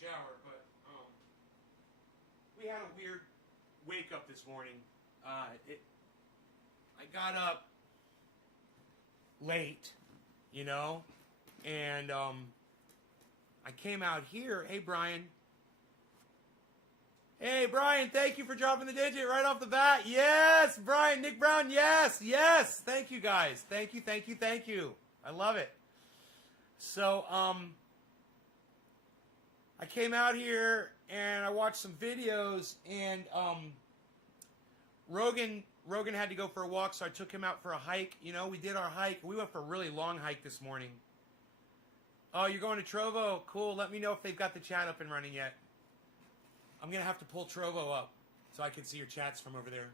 shower, but we had a weird wake up this morning. I got up late, you know, and I came out here. Hey, Brian. Hey, Brian, thank you for dropping the digit right off the bat. Yes, Brian, Nick Brown, yes, yes. Thank you, guys. Thank you, thank you, thank you. I love it. So, I came out here and I watched some videos, and Rogan had to go for a walk, so I took him out for a hike. You know, we did our hike. We went for a really long hike this morning. Oh, you're going to Trovo? Cool. Let me know if they've got the chat up and running yet. I'm going to have to pull Trovo up so I can see your chats from over there.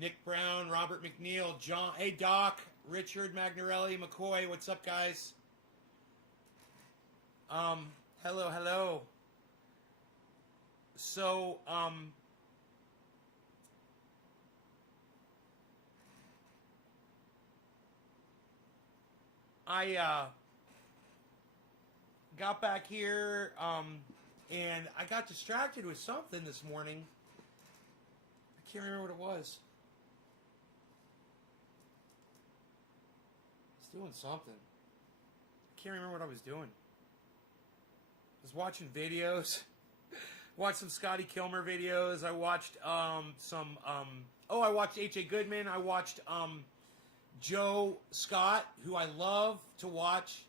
Nick Brown, Robert McNeil, John. Hey, Doc, Richard, Magnarelli, McCoy. What's up, guys? Hello, hello. So, I got back here, and I got distracted with something this morning. I can't remember what it was. I was doing something. I can't remember what I was doing. I was watching videos. Watched some Scotty Kilmer videos. I watched I watched H.A. Goodman. I watched Joe Scott, who I love to watch.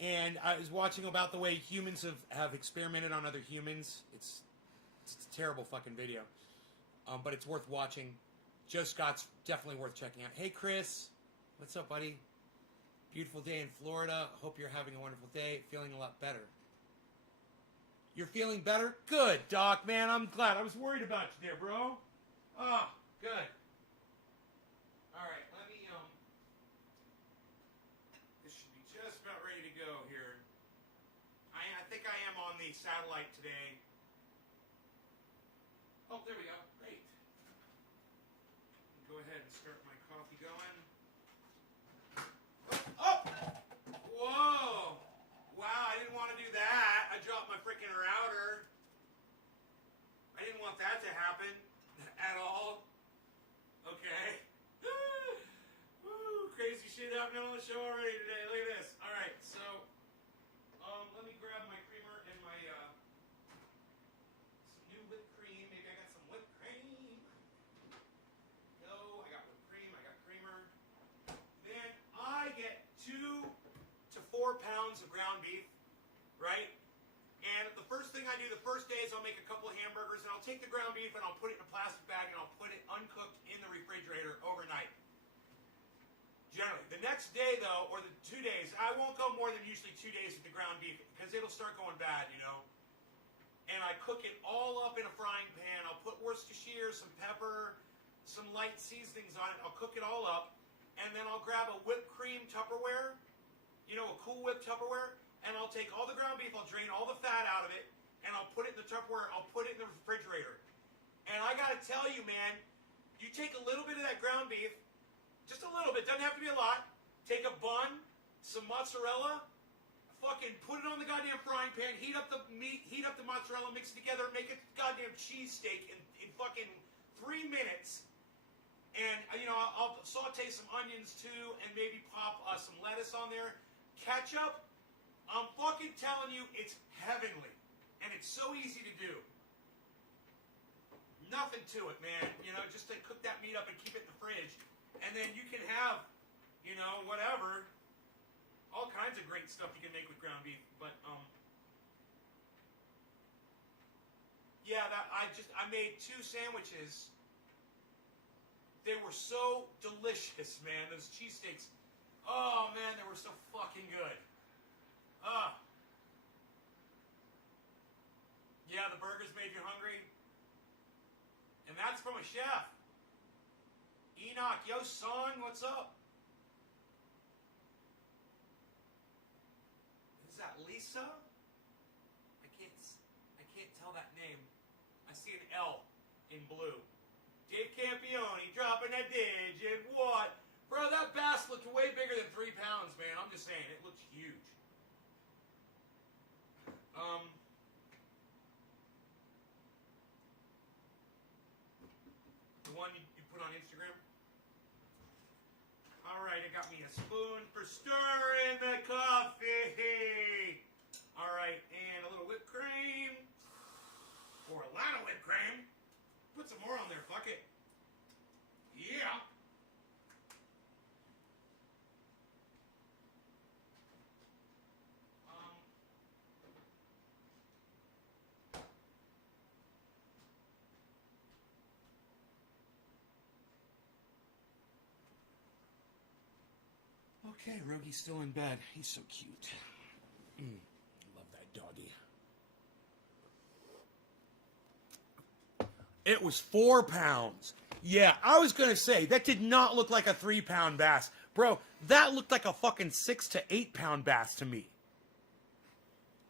And I was watching about the way humans have experimented on other humans. It's a terrible fucking video. But it's worth watching. Joe Scott's definitely worth checking out. Hey, Chris. What's up, buddy? Beautiful day in Florida. Hope you're having a wonderful day. Feeling a lot better. You're feeling better? Good, Doc, man. I'm glad. I was worried about you there, bro. Oh, good. All right, let me, this should be just about ready to go here. I think I am on the satellite today. Oh, there we go. Great. Go ahead and start my coffee going. Oh! Whoa! Wow, I didn't want to do that. I dropped my freaking router. I didn't want that to happen at all. Okay. Woo, crazy shit happening on the show already today. Look at this. All right, so let me grab my creamer and my some new whipped cream. Maybe I got some whipped cream. No, I got whipped cream. I got creamer. Then I get 2 to 4 pounds of ground beef, right? And the first thing I do the first day is I'll make a couple of hamburgers, and I'll take the ground beef and I'll put it in a plastic bag and I'll put it uncooked in the refrigerator overnight. Generally. The next day, though, or the 2 days, I won't go more than usually 2 days with the ground beef because it'll start going bad, you know. And I cook it all up in a frying pan. I'll put Worcestershire, some pepper, some light seasonings on it. I'll cook it all up, and then I'll grab a whipped cream Tupperware, you know, a Cool Whip Tupperware, and I'll take all the ground beef, I'll drain all the fat out of it, and I'll put it in the Tupperware, I'll put it in the refrigerator. And I gotta tell you, man, you take a little bit of that ground beef, just a little bit, doesn't have to be a lot, take a bun, some mozzarella, fucking put it on the goddamn frying pan, heat up the meat, heat up the mozzarella, mix it together, make a goddamn cheesesteak in fucking 3 minutes. And, you know, I'll saute some onions too, and maybe pop some lettuce on there. Ketchup, I'm fucking telling you, it's heavenly. And it's so easy to do. Nothing to it, man. You know, just to cook that meat up and keep it in the fridge. And then you can have, you know, whatever. All kinds of great stuff you can make with ground beef. But, yeah, I made 2 sandwiches. They were so delicious, man. Those cheesesteaks. Oh, man, they were so fucking good. Yeah, the burgers made you hungry. And that's from a chef. Enoch, yo, son, what's up? Is that Lisa? I can't tell that name. I see an L in blue. Dave Campione dropping that digit. What? Bro, that bass looked way bigger than 3 pounds, man. I'm just saying, it looks huge. one you put on Instagram. All right, I got me a spoon for stirring the coffee. All right, and a little whipped cream. Or a lot of whipped cream. Put some more on there, fuck it. Yeah. Okay, Rogi's still in bed. He's so cute. Love that doggy. It was 4 pounds. Yeah, I was going to say, that did not look like a 3-pound bass. Bro, that looked like a fucking 6 to 8 pound bass to me.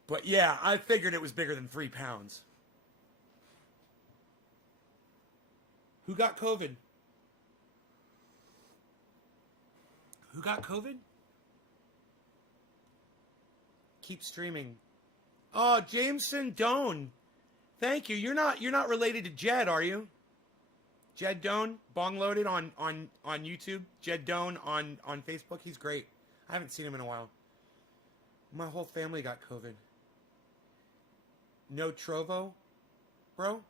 But yeah, I figured it was bigger than 3 pounds. Who got COVID? Who got COVID? Keep streaming. Oh, Jameson Doan. Thank you. You're not related to Jed, are you? Jed Doan, Bong Loaded on YouTube. Jed Doan on Facebook. He's great. I haven't seen him in a while. My whole family got COVID. No Trovo, bro?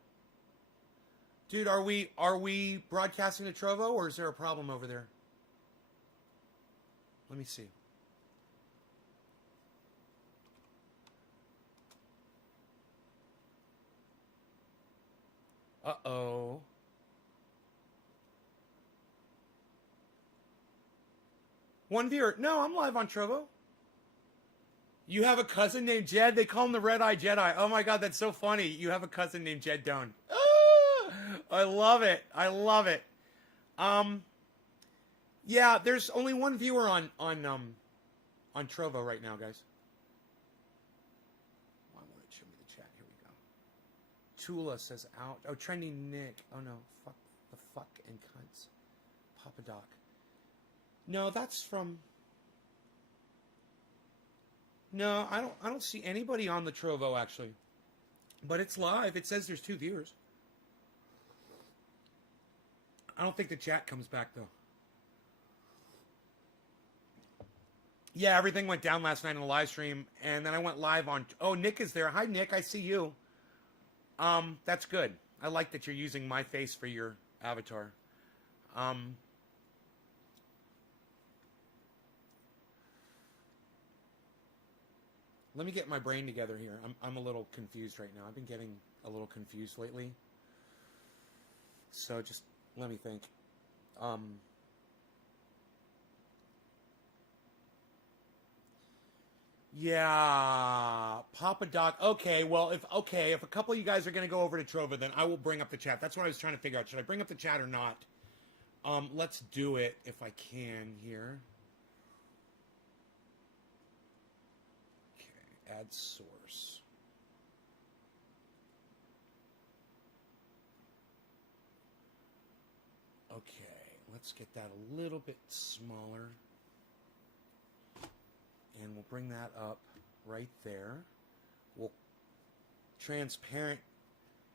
Dude, are we broadcasting to Trovo, or is there a problem over there? Let me see. Uh-oh. One viewer. No, I'm live on Trovo. You have a cousin named Jed? They call him the Red-Eye Jedi. Oh my god, that's so funny. You have a cousin named Jed Doan. Ah, I love it. I love it. Yeah, there's only one viewer on Trovo right now, guys. Oh, I want to show me the chat. Here we go. Tula says out. Oh, Trending Nick. Oh no, fuck the fuck and cunts. Papa Doc. No, that's from. No, I don't see anybody on the Trovo actually. But it's live. It says there's 2 viewers. I don't think the chat comes back though. Yeah, everything went down last night in the live stream, and then I went live on... Oh, Nick is there. Hi, Nick. I see you. That's good. I like that you're using my face for your avatar. Let me get my brain together here. I'm a little confused right now. I've been getting a little confused lately. So just let me think. Yeah, Papa Doc. Okay, well, if a couple of you guys are going to go over to Trovo, then I will bring up the chat. That's what I was trying to figure out. Should I bring up the chat or not? Let's do it if I can here. Okay, add source. Okay, let's get that a little bit smaller. And we'll bring that up right there. We'll transparent,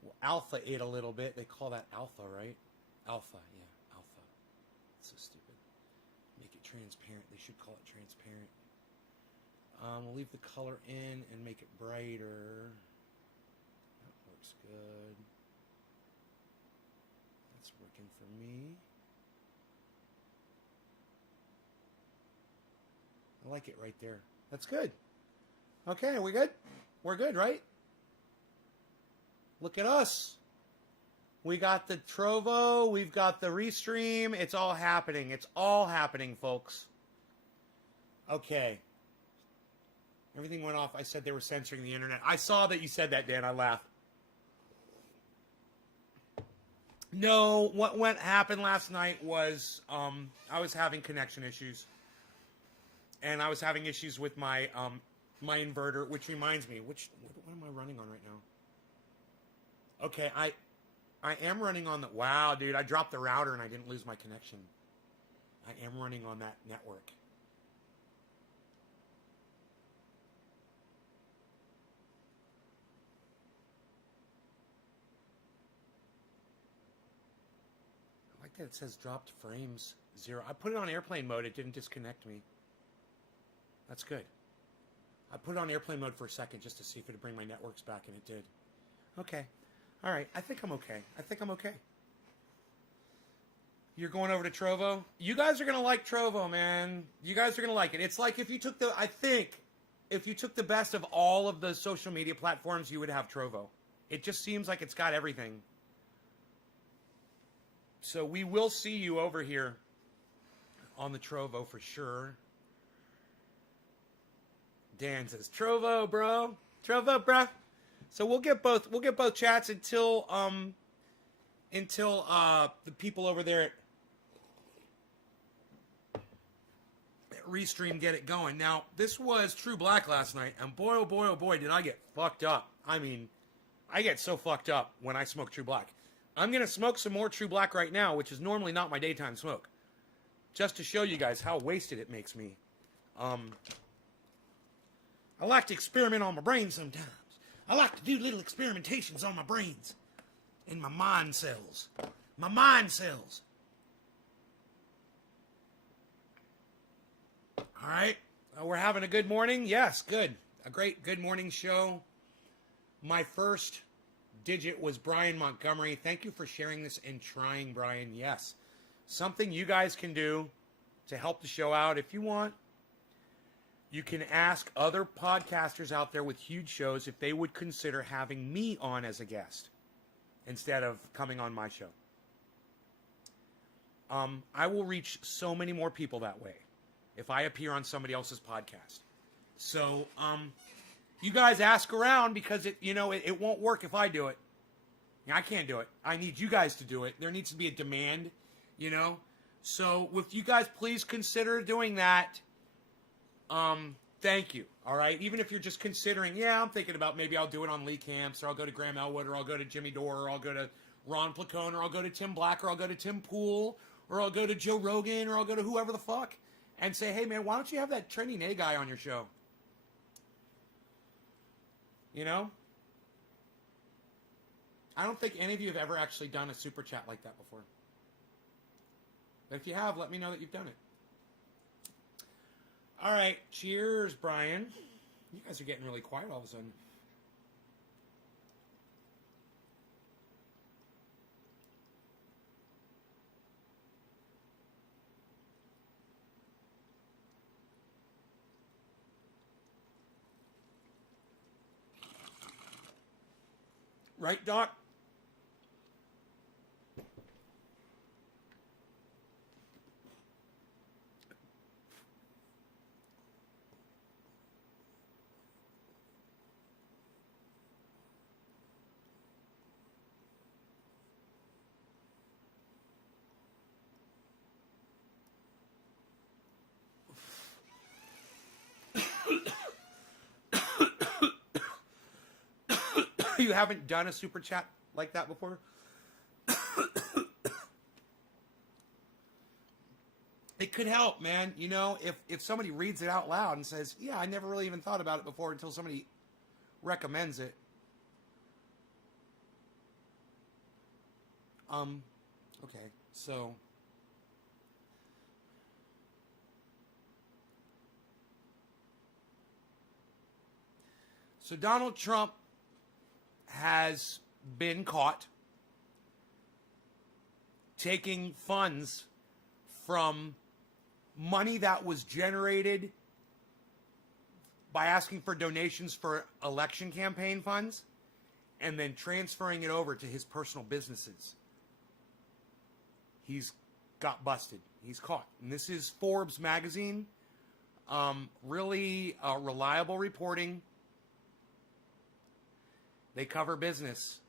we'll alpha it a little bit. They call that alpha, right? Alpha, yeah, alpha. It's so stupid. Make it transparent. They should call it transparent. We'll leave the color in and make it brighter. That works good. That's working for me. I like it right there. That's good. Okay, are we good? We're good, right? Look at us. We got the Trovo. We've got the Restream. It's all happening. It's all happening, folks. Okay. Everything went off. I said they were censoring the internet. I saw that you said that, Dan. I laughed. No, what happened last night was I was having connection issues. And I was having issues with my my inverter, which reminds me, what am I running on right now? Okay, I am running on the... Wow, dude, I dropped the router and I didn't lose my connection. I am running on that network. at it. It says dropped frames 0. I put it on airplane mode. It didn't disconnect me. That's good. I put it on airplane mode for a second just to see if it would bring my networks back, and it did. Okay. All right. I think I'm okay. You're going over to Trovo? You guys are going to like Trovo, man. You guys are going to like it. It's like if you took the best of all of the social media platforms, you would have Trovo. It just seems like it's got everything. So we will see you over here on the Trovo for sure. Dan says, Trovo, bro. Trovo, bro. So we'll get both chats until the people over there at Restream get it going. Now, this was True Black last night, and boy, oh boy, did I get fucked up. I mean, I get so fucked up when I smoke True Black. I'm going to smoke some more True Black right now, which is normally not my daytime smoke, just to show you guys how wasted it makes me. I like to experiment on my brain sometimes. I like to do little experimentations on my brains and my mind cells. My mind cells. All right. We're having a good morning. Yes, good. A great good morning show. My first digit was Brian Montgomery. Thank you for sharing this and trying, Brian. Yes. Something you guys can do to help the show out if you want. You can ask other podcasters out there with huge shows if they would consider having me on as a guest instead of coming on my show. I will reach so many more people that way if I appear on somebody else's podcast. So, you guys ask around because it won't work if I do it. I can't do it. I need you guys to do it. There needs to be a demand, So, if you guys please consider doing that, thank you. All right. Even if you're just considering, I'm thinking about maybe I'll do it on Lee Camps, or I'll go to Graham Elwood, or I'll go to Jimmy Dore, or I'll go to Ron Placone, or I'll go to Tim Black, or I'll go to Tim Pool, or I'll go to Joe Rogan, or I'll go to whoever the fuck and say, hey man, why don't you have that Trending A guy on your show? I don't think any of you have ever actually done a super chat like that before. But if you have, let me know that you've done it. All right. Cheers, Brian. You guys are getting really quiet all of a sudden. Right, Doc? You haven't done a super chat like that before? It could help, man. If somebody reads it out loud and says, yeah, I never really even thought about it before until somebody recommends it. Okay, so Donald Trump has been caught taking funds from money that was generated by asking for donations for election campaign funds and then transferring it over to his personal businesses. He's got busted. He's caught. And this is Forbes magazine. Really reliable reporting. They cover business,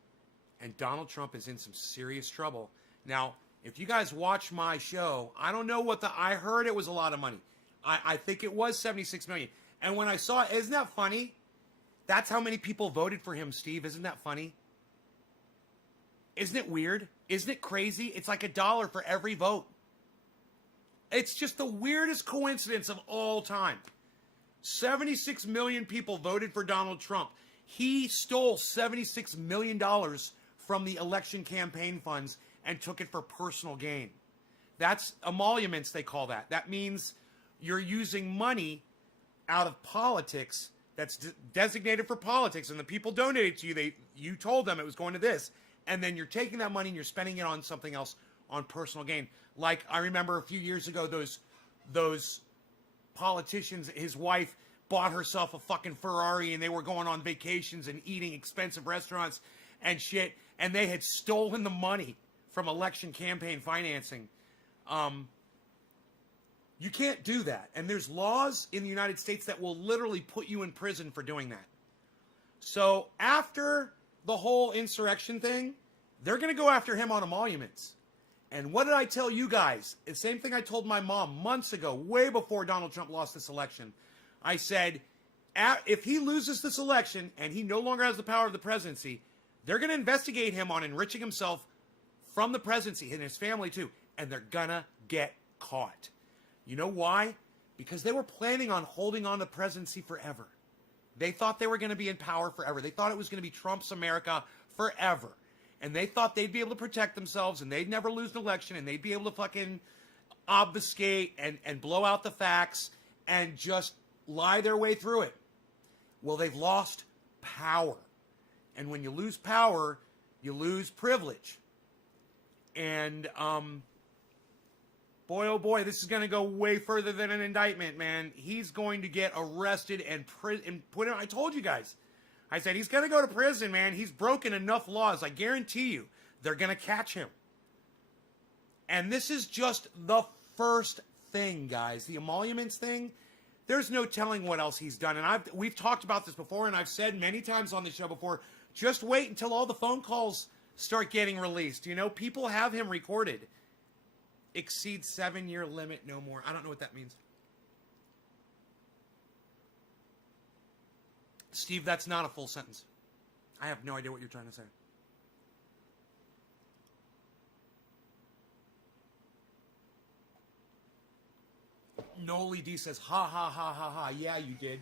and Donald Trump is in some serious trouble. Now, if you guys watch my show, I don't know I heard it was a lot of money. I think it was $76 million. And when I saw it, isn't that funny? That's how many people voted for him, Steve. Isn't that funny? Isn't it weird? Isn't it crazy? It's like $1 for every vote. It's just the weirdest coincidence of all time. 76 million people voted for Donald Trump. He stole $76 million from the election campaign funds and took it for personal gain. That's emoluments, they call that. That means you're using money out of politics that's designated for politics, and the people donated to you. You told them it was going to this, and then you're taking that money and you're spending it on something else, on personal gain. Like I remember a few years ago, those politicians, his wife bought herself a fucking Ferrari, and they were going on vacations and eating expensive restaurants and shit, and they had stolen the money from election campaign financing. You can't do that. And there's laws in the United States that will literally put you in prison for doing that. So after the whole insurrection thing, they're going to go after him on emoluments. And what did I tell you guys? The same thing I told my mom months ago, way before Donald Trump lost this election. I said, if he loses this election and he no longer has the power of the presidency, they're going to investigate him on enriching himself from the presidency, and his family too. And they're going to get caught. You know why? Because they were planning on holding on to the presidency forever. They thought they were going to be in power forever. They thought it was going to be Trump's America forever. And they thought they'd be able to protect themselves and they'd never lose an election and they'd be able to fucking obfuscate and blow out the facts and just lie their way through it. Well, they've lost power. And when you lose power, you lose privilege. And, boy, oh boy, this is going to go way further than an indictment, man. He's going to get arrested and put in. I told you guys. I said, he's going to go to prison, man. He's broken enough laws. I guarantee you, they're going to catch him. And this is just the first thing, guys. The emoluments thing, there's no telling what else he's done. And we've talked about this before, and I've said many times on the show before, just wait until all the phone calls start getting released. You know, people have him recorded. Exceed 7-year limit, no more. I don't know what that means. Steve, that's not a full sentence. I have no idea what you're trying to say. Noli D says, ha, ha, ha, ha, ha. Yeah, you did.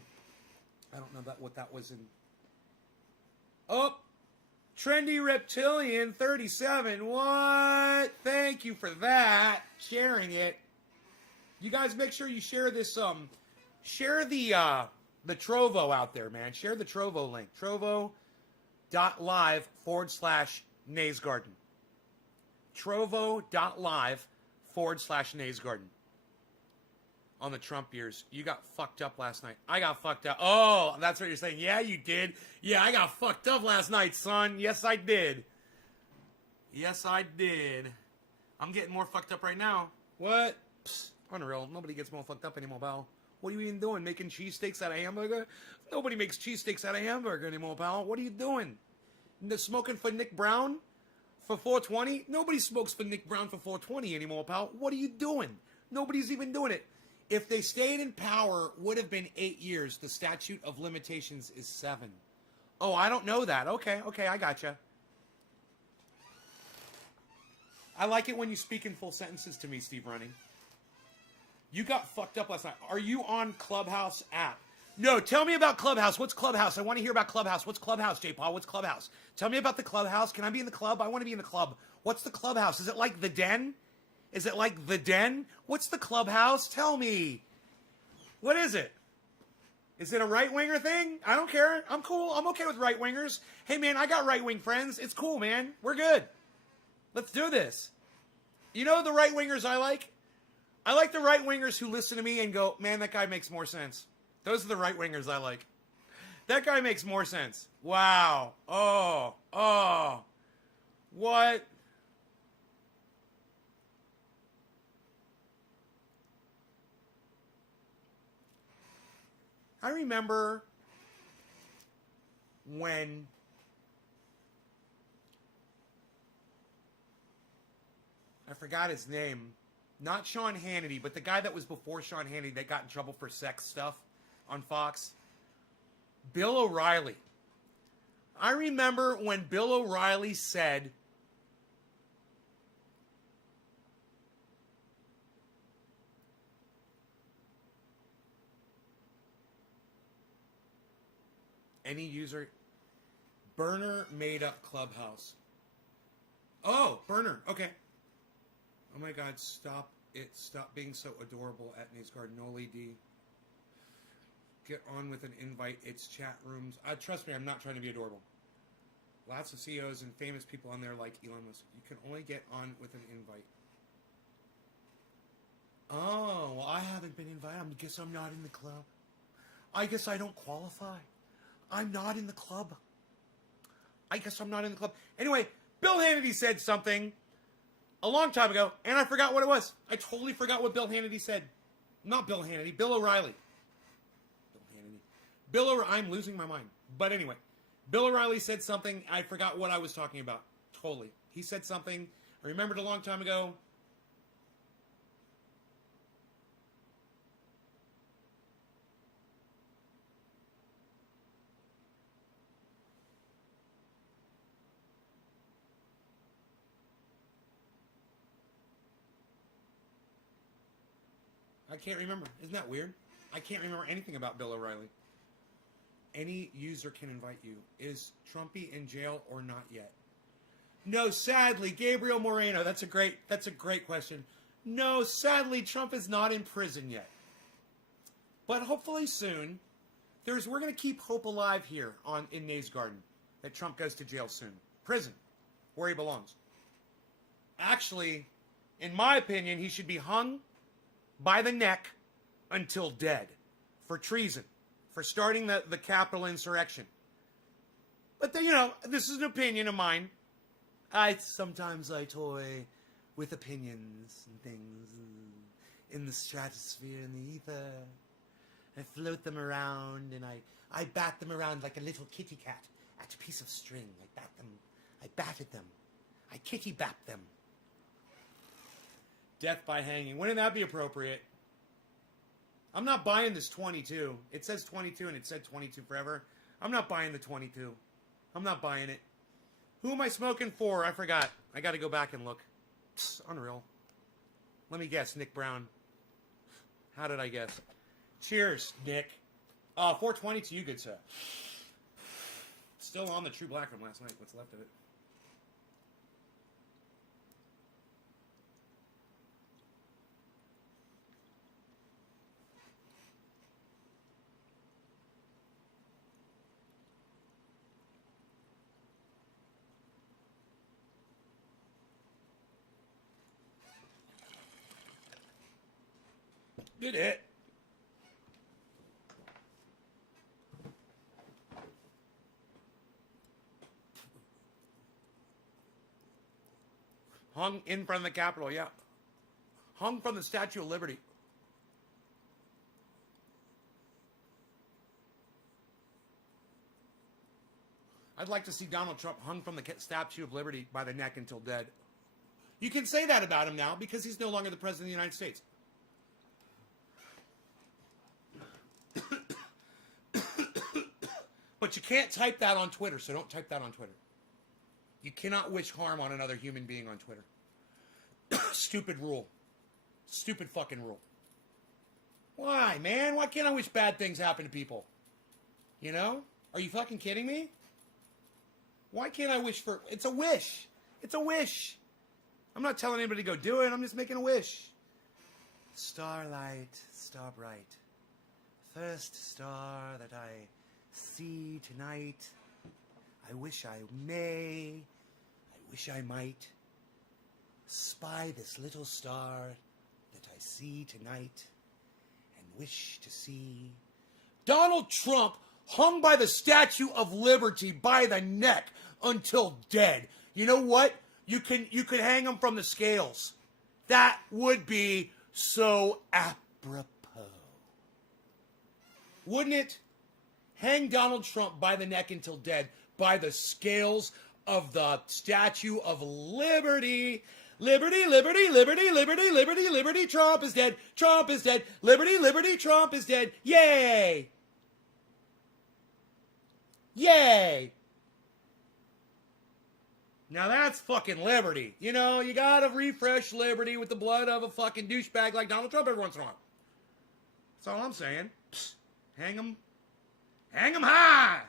I don't know what that was in. Oh, Trendy Reptilian 37. What? Thank you for that. Sharing it. You guys make sure you share this, share the Trovo out there, man. Share the Trovo link. Trovo.live/Nays Garden. Trovo.live/Nays Garden. On the Trump years. You got fucked up last night. I got fucked up. Oh, that's what you're saying. Yeah, you did. Yeah, I got fucked up last night, son. Yes, I did. Yes, I did. I'm getting more fucked up right now. What? Psst, unreal. Nobody gets more fucked up anymore, pal. What are you even doing? Making cheesesteaks out of hamburger? Nobody makes cheesesteaks out of hamburger anymore, pal. What are you doing? Smoking for Nick Brown for 420? Nobody smokes for Nick Brown for 420 anymore, pal. What are you doing? Nobody's even doing it. If they stayed in power, would have been 8 years. The statute of limitations is 7. Oh, I don't know that. Okay, I gotcha. I like it when you speak in full sentences to me, Steve Running. You got fucked up last night. Are you on Clubhouse app? No, tell me about Clubhouse. What's Clubhouse? I want to hear about Clubhouse. What's Clubhouse, J-Paul? What's Clubhouse? Tell me about the Clubhouse. Can I be in the club? I want to be in the club. What's the Clubhouse? Is it like The Den? Is it like The Den? What's the Clubhouse? Tell me. What is it? Is it a right-winger thing? I don't care. I'm cool. I'm okay with right-wingers. Hey, man, I got right-wing friends. It's cool, man. We're good. Let's do this. You know the right-wingers I like? I like the right-wingers who listen to me and go, man, that guy makes more sense. Those are the right-wingers I like. That guy makes more sense. Wow. Oh. What? I remember when I forgot his name. Not Sean Hannity, but the guy that was before Sean Hannity that got in trouble for sex stuff on Fox. Bill O'Reilly. I remember when Bill O'Reilly said, any user, Burner made up Clubhouse. Oh, Burner. Okay. Oh my God, stop it. Stop being so adorable at Nate's Garden. Noli D. Get on with an invite. It's chat rooms. Trust me, I'm not trying to be adorable. Lots of CEOs and famous people on there like Elon Musk. You can only get on with an invite. Oh, well, I haven't been invited. I guess I'm not in the club. I guess I don't qualify. I'm not in the club. I guess I'm not in the club. Anyway, Bill Hannity said something a long time ago, and I forgot what it was. I totally forgot what Bill Hannity said. Not Bill Hannity, Bill O'Reilly. I'm losing my mind. But anyway, Bill O'Reilly said something. I forgot what I was talking about. Totally. He said something. I remembered a long time ago. I can't remember. Isn't that weird? I can't remember anything about Bill O'Reilly. Any user can invite you. Is Trumpy in jail or not yet? No, sadly, Gabriel Moreno. That's a great question. No, sadly, Trump is not in prison yet. But hopefully soon. We're going to keep hope alive here in Nate's Garden that Trump goes to jail soon. Prison, where he belongs. Actually, in my opinion, he should be hung by the neck until dead for treason, for starting the Capitol insurrection. But this is an opinion of mine. Sometimes I toy with opinions and things in the stratosphere, in the ether. I float them around and I bat them around like a little kitty cat at a piece of string. I batted them. I kitty bapped them. Death by hanging. Wouldn't that be appropriate? I'm not buying this 22. It says 22 and it said 22 forever. I'm not buying the 22. I'm not buying it. Who am I smoking for? I forgot. I got to go back and look. Psst, unreal. Let me guess. Nick Brown. How did I guess? Cheers, Nick. 420 to you, good sir. Still on the True Black from last night. What's left of it? Did it? Hung in front of the Capitol, yeah. Hung from the Statue of Liberty. I'd like to see Donald Trump hung from the Statue of Liberty by the neck until dead. You can say that about him now because he's no longer the President of the United States. But you can't type that on Twitter, so don't type that on Twitter. You cannot wish harm on another human being on Twitter. Stupid rule. Stupid fucking rule. Why, man? Why can't I wish bad things happen to people? You know? Are you fucking kidding me? Why can't I wish for... It's a wish. It's a wish. I'm not telling anybody to go do it. I'm just making a wish. Starlight, star bright. First star that I see tonight. I wish I may. I wish I might. Spy this little star that I see tonight. And wish to see Donald Trump hung by the Statue of Liberty by the neck until dead. You know what? You could hang him from the scales. That would be so apropos. Wouldn't it? Hang Donald Trump by the neck until dead by the scales of the Statue of Liberty. Liberty, liberty, liberty, liberty, liberty, liberty, Trump is dead. Trump is dead. Liberty, liberty, Trump is dead. Yay! Yay! Now that's fucking liberty. You know, you gotta refresh liberty with the blood of a fucking douchebag like Donald Trump every once in a while. That's all I'm saying. Psst. Hang him. Hang him high!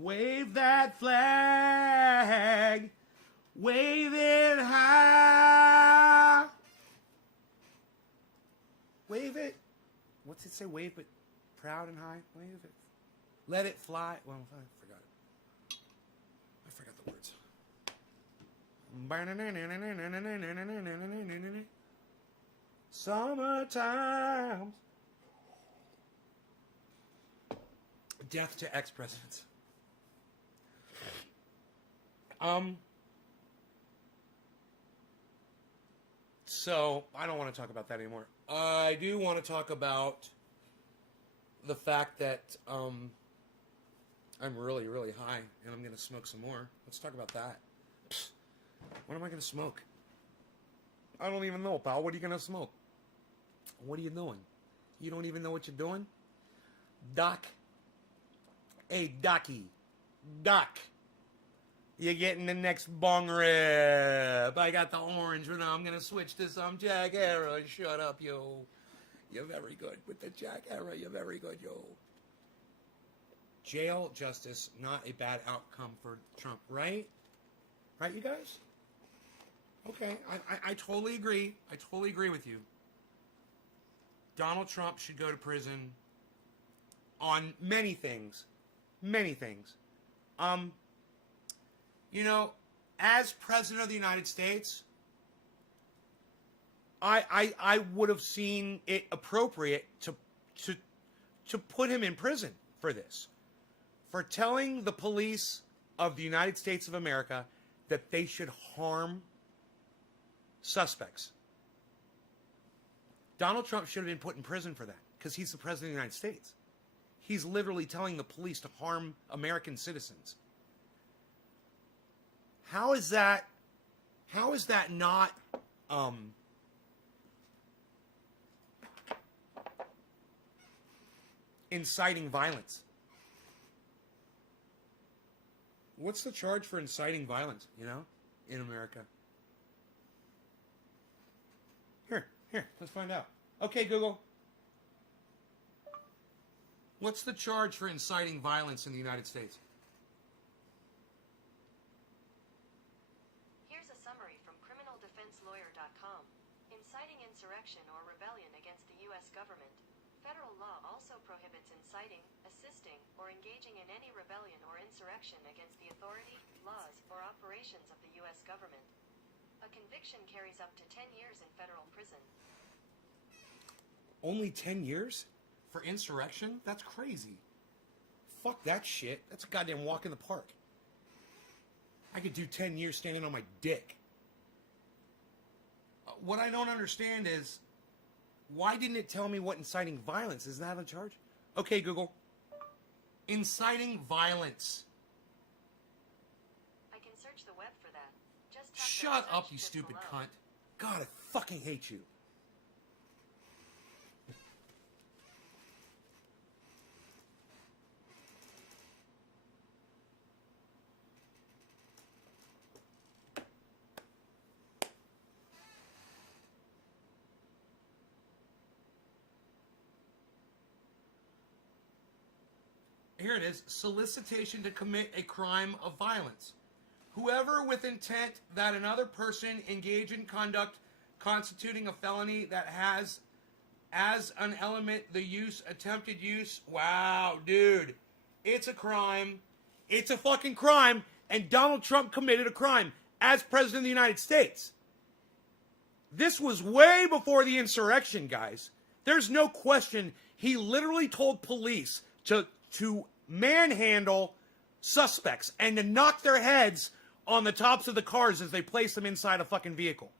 Wave that flag. Wave it high. Wave it. What's it say? Wave it proud and high. Wave it. Let it fly. Well, I forgot it. I forgot the words. Summertime. Death to ex-presidents. So, I don't want to talk about that anymore. I do want to talk about the fact that I'm really, really high and I'm going to smoke some more. Let's talk about that. What am I going to smoke? I don't even know, pal. What are you going to smoke? What are you doing? You don't even know what you're doing? Doc. Hey, Docky. Doc. You're getting the next bong rip. I got the orange, but now I'm going to switch to some Jack Era. Shut up, yo. You're very good with the Jack Era. You're very good, yo. Jail justice, not a bad outcome for Trump, right? Right, you guys? Okay, I totally agree. I totally agree with you. Donald Trump should go to prison on many things. Many things. You know, as President of the United States, I would have seen it appropriate to put him in prison for this. For telling the police of the United States of America that they should harm suspects. Donald Trump should have been put in prison for that because he's the President of the United States. He's literally telling the police to harm American citizens. How is that not inciting violence? What's the charge for inciting violence, you know, in America? Here, let's find out. Okay, Google. What's the charge for inciting violence in the United States? Here's a summary from criminaldefenselawyer.com. Inciting insurrection or rebellion against the U.S. government. Federal law also prohibits inciting, assisting, or engaging in any rebellion or insurrection against the authority, laws, or operations of the U.S. government. A conviction carries up to 10 years in federal prison. Only 10 years? For insurrection? That's crazy. Fuck that shit. That's a goddamn walk in the park. I could do 10 years standing on my dick. What I don't understand is, why didn't it tell me what inciting violence is? Isn't that a charge? Okay, Google. Inciting violence. I can search the web for that. Just tap Shut the up, search you just stupid below. cunt. God, I fucking hate you. Here it is. Solicitation to commit a crime of violence. Whoever with intent that another person engage in conduct constituting a felony that has as an element the use, attempted use. Wow, dude. It's a crime. It's a fucking crime. And Donald Trump committed a crime as President of the United States. This was way before the insurrection, guys. There's no question. He literally told police to manhandle suspects and to knock their heads on the tops of the cars as they place them inside a fucking vehicle.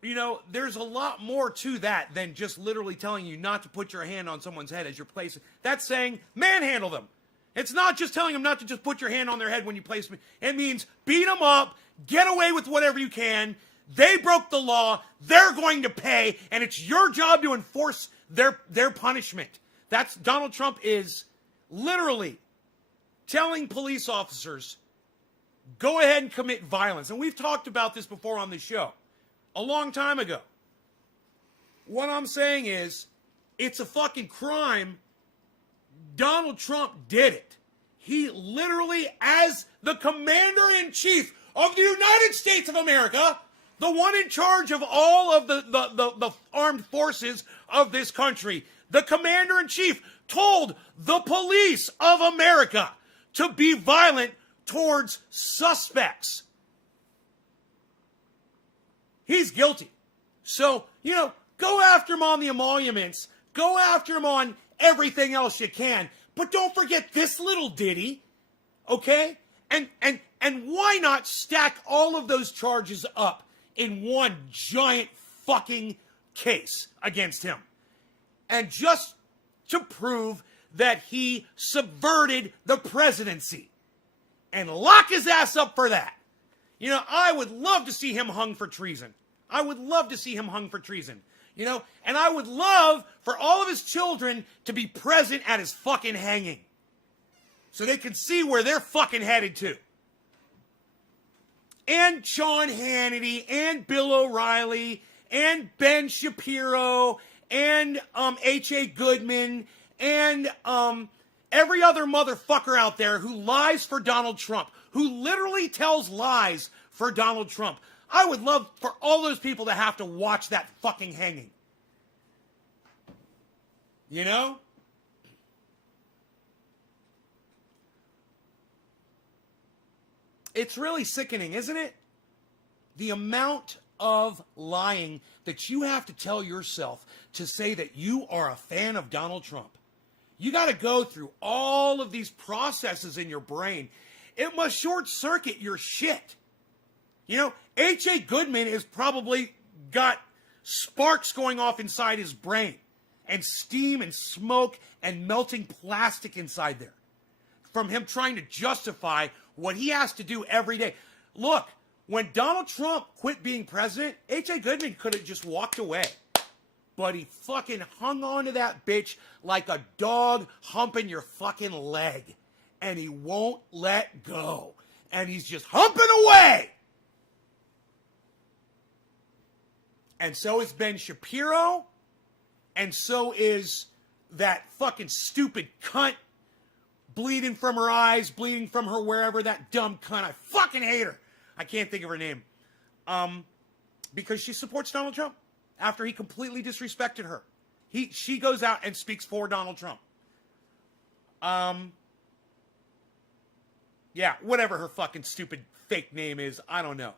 You know, there's a lot more to that than just literally telling you not to put your hand on someone's head as you're placing. That's saying manhandle them. It's not just telling them not to just put your hand on their head when you place them. It means beat them up, get away with whatever you can. They broke the law. They're going to pay, and it's your job to enforce their punishment. That's Donald Trump is literally telling police officers, go ahead and commit violence. And we've talked about this before on the show, a long time ago. What I'm saying is, it's a fucking crime. Donald Trump did it. He literally, as the commander-in-chief of the United States of America, the one in charge of all of the armed forces of this country, the commander-in-chief told the police of America to be violent towards suspects. He's guilty. So, go after him on the emoluments. Go after him on everything else you can. But don't forget this little ditty, okay? And why not stack all of those charges up in one giant fucking case against him? And just to prove that he subverted the presidency. And lock his ass up for that. I would love to see him hung for treason. I would love to see him hung for treason. And I would love for all of his children to be present at his fucking hanging. So they can see where they're fucking headed to. And Sean Hannity, and Bill O'Reilly, and Ben Shapiro, and H.A. Goodman, and every other motherfucker out there who lies for Donald Trump, who literally tells lies for Donald Trump. I would love for all those people to have to watch that fucking hanging. It's really sickening, isn't it? The amount of lying that you have to tell yourself to say that you are a fan of Donald Trump. You got to go through all of these processes in your brain. It must short circuit your shit. H.A. Goodman has probably got sparks going off inside his brain, and steam and smoke and melting plastic inside there from him trying to justify what he has to do every day. Look, when Donald Trump quit being president, H.A. Goodman could have just walked away. But he fucking hung on to that bitch like a dog humping your fucking leg. And he won't let go. And he's just humping away. And so is Ben Shapiro. And so is that fucking stupid cunt bleeding from her eyes, bleeding from her wherever, that dumb cunt. I fucking hate her. I can't think of her name. Because she supports Donald Trump after he completely disrespected her. She goes out and speaks for Donald Trump. Yeah, whatever her fucking stupid fake name is, I don't know.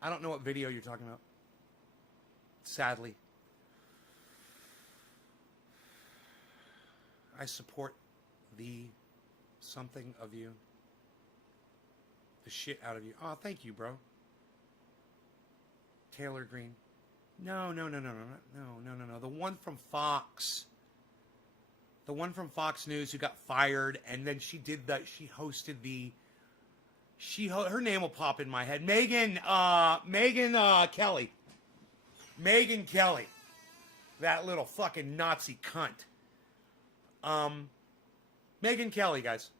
I don't know what video you're talking about. Sadly. I support the something of you. The shit out of you. Oh, thank you, bro. Taylor Green. No. The one from Fox. The one from Fox News who got fired, and then she hosted the... her name will pop in my head. Megyn Kelly. Megyn Kelly. That little fucking Nazi cunt. Megyn Kelly, guys.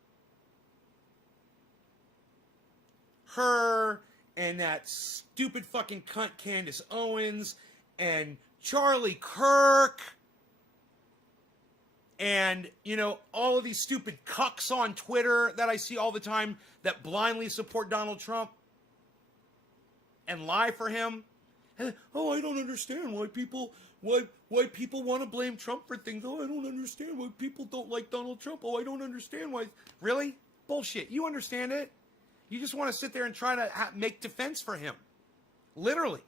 Her and that stupid fucking cunt Candace Owens and Charlie Kirk and, all of these stupid cucks on Twitter that I see all the time that blindly support Donald Trump and lie for him. And, I don't understand why people want to blame Trump for things. I don't understand why people don't like Donald Trump. I don't understand why. Really? Bullshit. You understand it. You just want to sit there and try to make defense for him. Literally.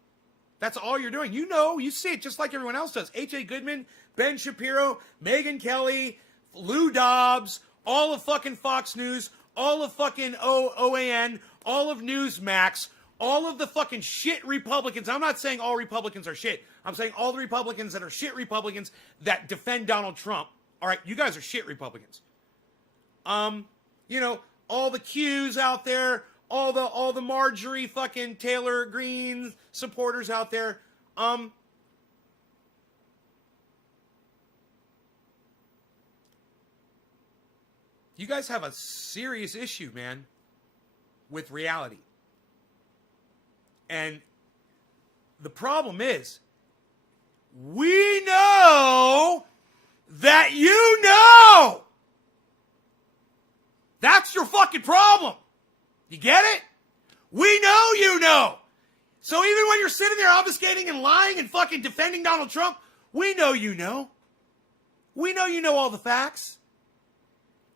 That's all you're doing. You see it just like everyone else does. H.A. Goodman, Ben Shapiro, Megyn Kelly, Lou Dobbs, all of fucking Fox News, all of fucking OAN, all of Newsmax, all of the fucking shit Republicans. I'm not saying all Republicans are shit. I'm saying all the Republicans that are shit Republicans that defend Donald Trump. All right, you guys are shit Republicans. All the Qs out there, all the Marjorie fucking Taylor Greene supporters out there. You guys have a serious issue, man, with reality. And the problem is, we know that you know. That's your fucking problem. You get it? We know you know. So even when you're sitting there obfuscating and lying and fucking defending Donald Trump, we know you know. We know you know all the facts.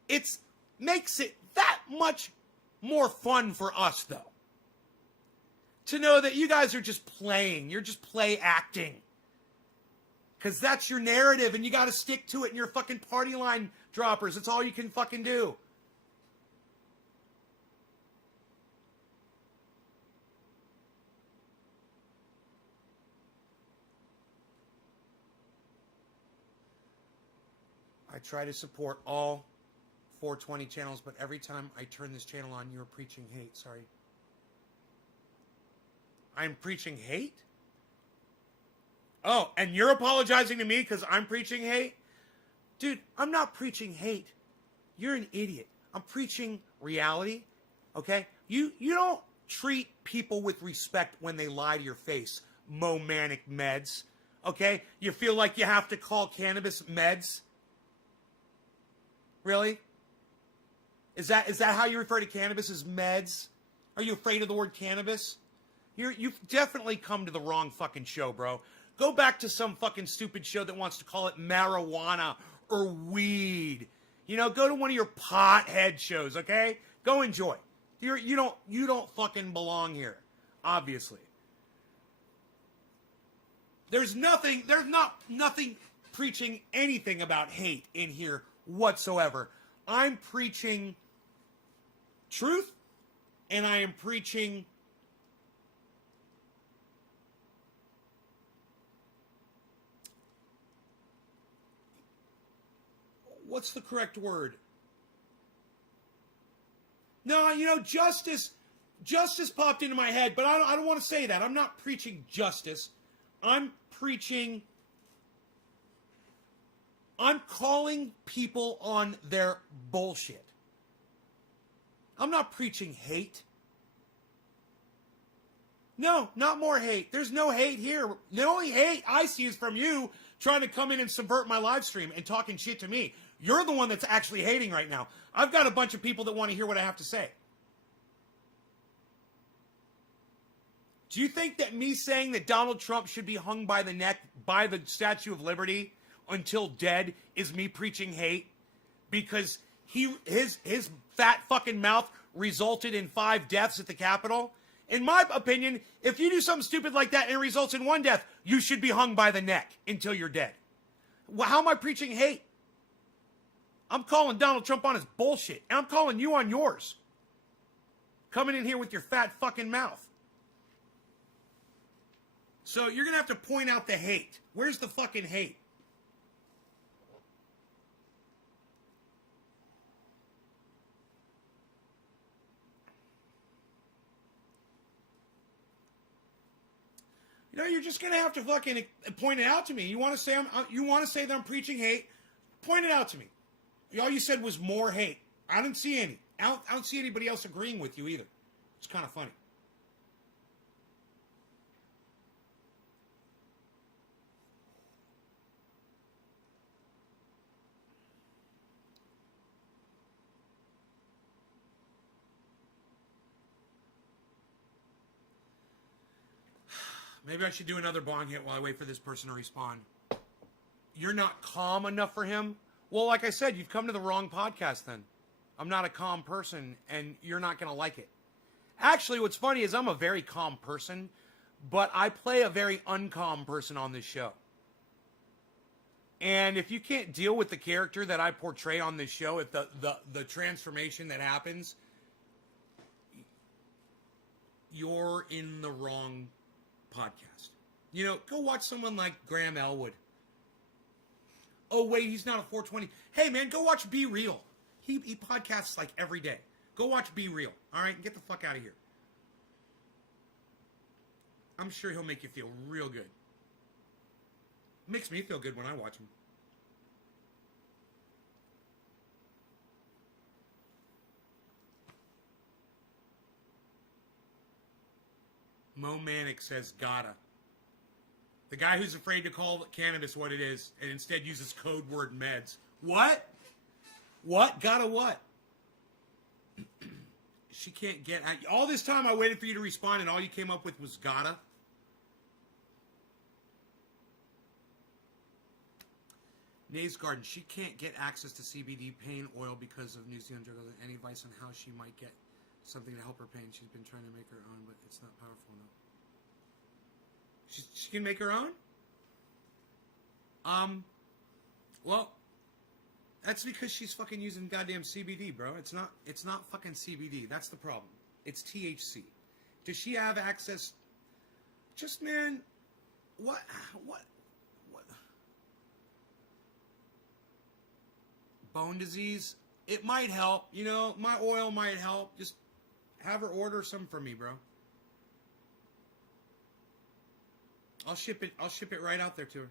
It makes it that much more fun for us, though, to know that you guys are just playing. You're just play acting. Because that's your narrative, and you got to stick to it, and you're fucking party line droppers. That's all you can fucking do. I try to support all 420 channels, but every time I turn this channel on, you're preaching hate. Sorry. I'm preaching hate? Oh, and you're apologizing to me because I'm preaching hate? Dude, I'm not preaching hate. You're an idiot. I'm preaching reality, okay? You don't treat people with respect when they lie to your face. Momanic meds, okay? You feel like you have to call cannabis meds? Really? Is that how you refer to cannabis, as meds? Are you afraid of the word cannabis? You've definitely come to the wrong fucking show, bro. Go back to some fucking stupid show that wants to call it marijuana or weed. You know, go to one of your pothead shows, okay? Go enjoy. You don't fucking belong here, obviously. There's nothing preaching anything about hate in here whatsoever. I'm preaching truth, and I am preaching what's the correct word? No, you know, justice popped into my head, but I don't want to say that. I'm not preaching justice. I'm calling people on their bullshit. I'm not preaching hate. No, not more hate. There's no hate here. The only hate I see is from you trying to come in and subvert my live stream and talking shit to me. You're the one that's actually hating right now. I've got a bunch of people that want to hear what I have to say. Do you think that me saying that Donald Trump should be hung by the neck by the Statue of Liberty until dead is me preaching hate? Because his fat fucking mouth resulted in 5 deaths at the Capitol? In my opinion, if you do something stupid like that and it results in 1 death, you should be hung by the neck until you're dead. Well, how am I preaching hate? I'm calling Donald Trump on his bullshit, and I'm calling you on yours. Coming in here with your fat fucking mouth. So you're going to have to point out the hate. Where's the fucking hate? You know, you're just going to have to fucking point it out to me. You want to say that I'm preaching hate? Point it out to me. All you said was more hate. I didn't see any. I don't see anybody else agreeing with you either. It's kind of funny. Maybe I should do another bong hit while I wait for this person to respond. You're not calm enough for him? Well, like I said, you've come to the wrong podcast then. I'm not a calm person, and you're not going to like it. Actually, what's funny is I'm a very calm person, but I play a very uncalm person on this show. And if you can't deal with the character that I portray on this show, if the transformation that happens, you're in the wrong podcast. You know, go watch someone like Graham Elwood. Oh, wait, he's not a 420. Hey, man, go watch Be Real. He podcasts like every day. Go watch Be Real, all right? Get the fuck out of here. I'm sure he'll make you feel real good. Makes me feel good when I watch him. Mo Manic says gotta. The guy who's afraid to call cannabis what it is and instead uses code word meds. What? What? Gotta what? She can't get... All this time I waited for you to respond and all you came up with was gotta. Nays Garden, she can't get access to CBD pain oil because of New Zealand drug. Any advice on how she might get something to help her pain? She's been trying to make her own, but it's not powerful enough. She can make her own? Well, that's because she's fucking using goddamn CBD, bro. It's not fucking CBD. That's the problem. It's THC. Does she have access? Just, man, what? Bone disease? It might help. You know, my oil might help. Just have her order some for me, bro. I'll ship it right out there to her.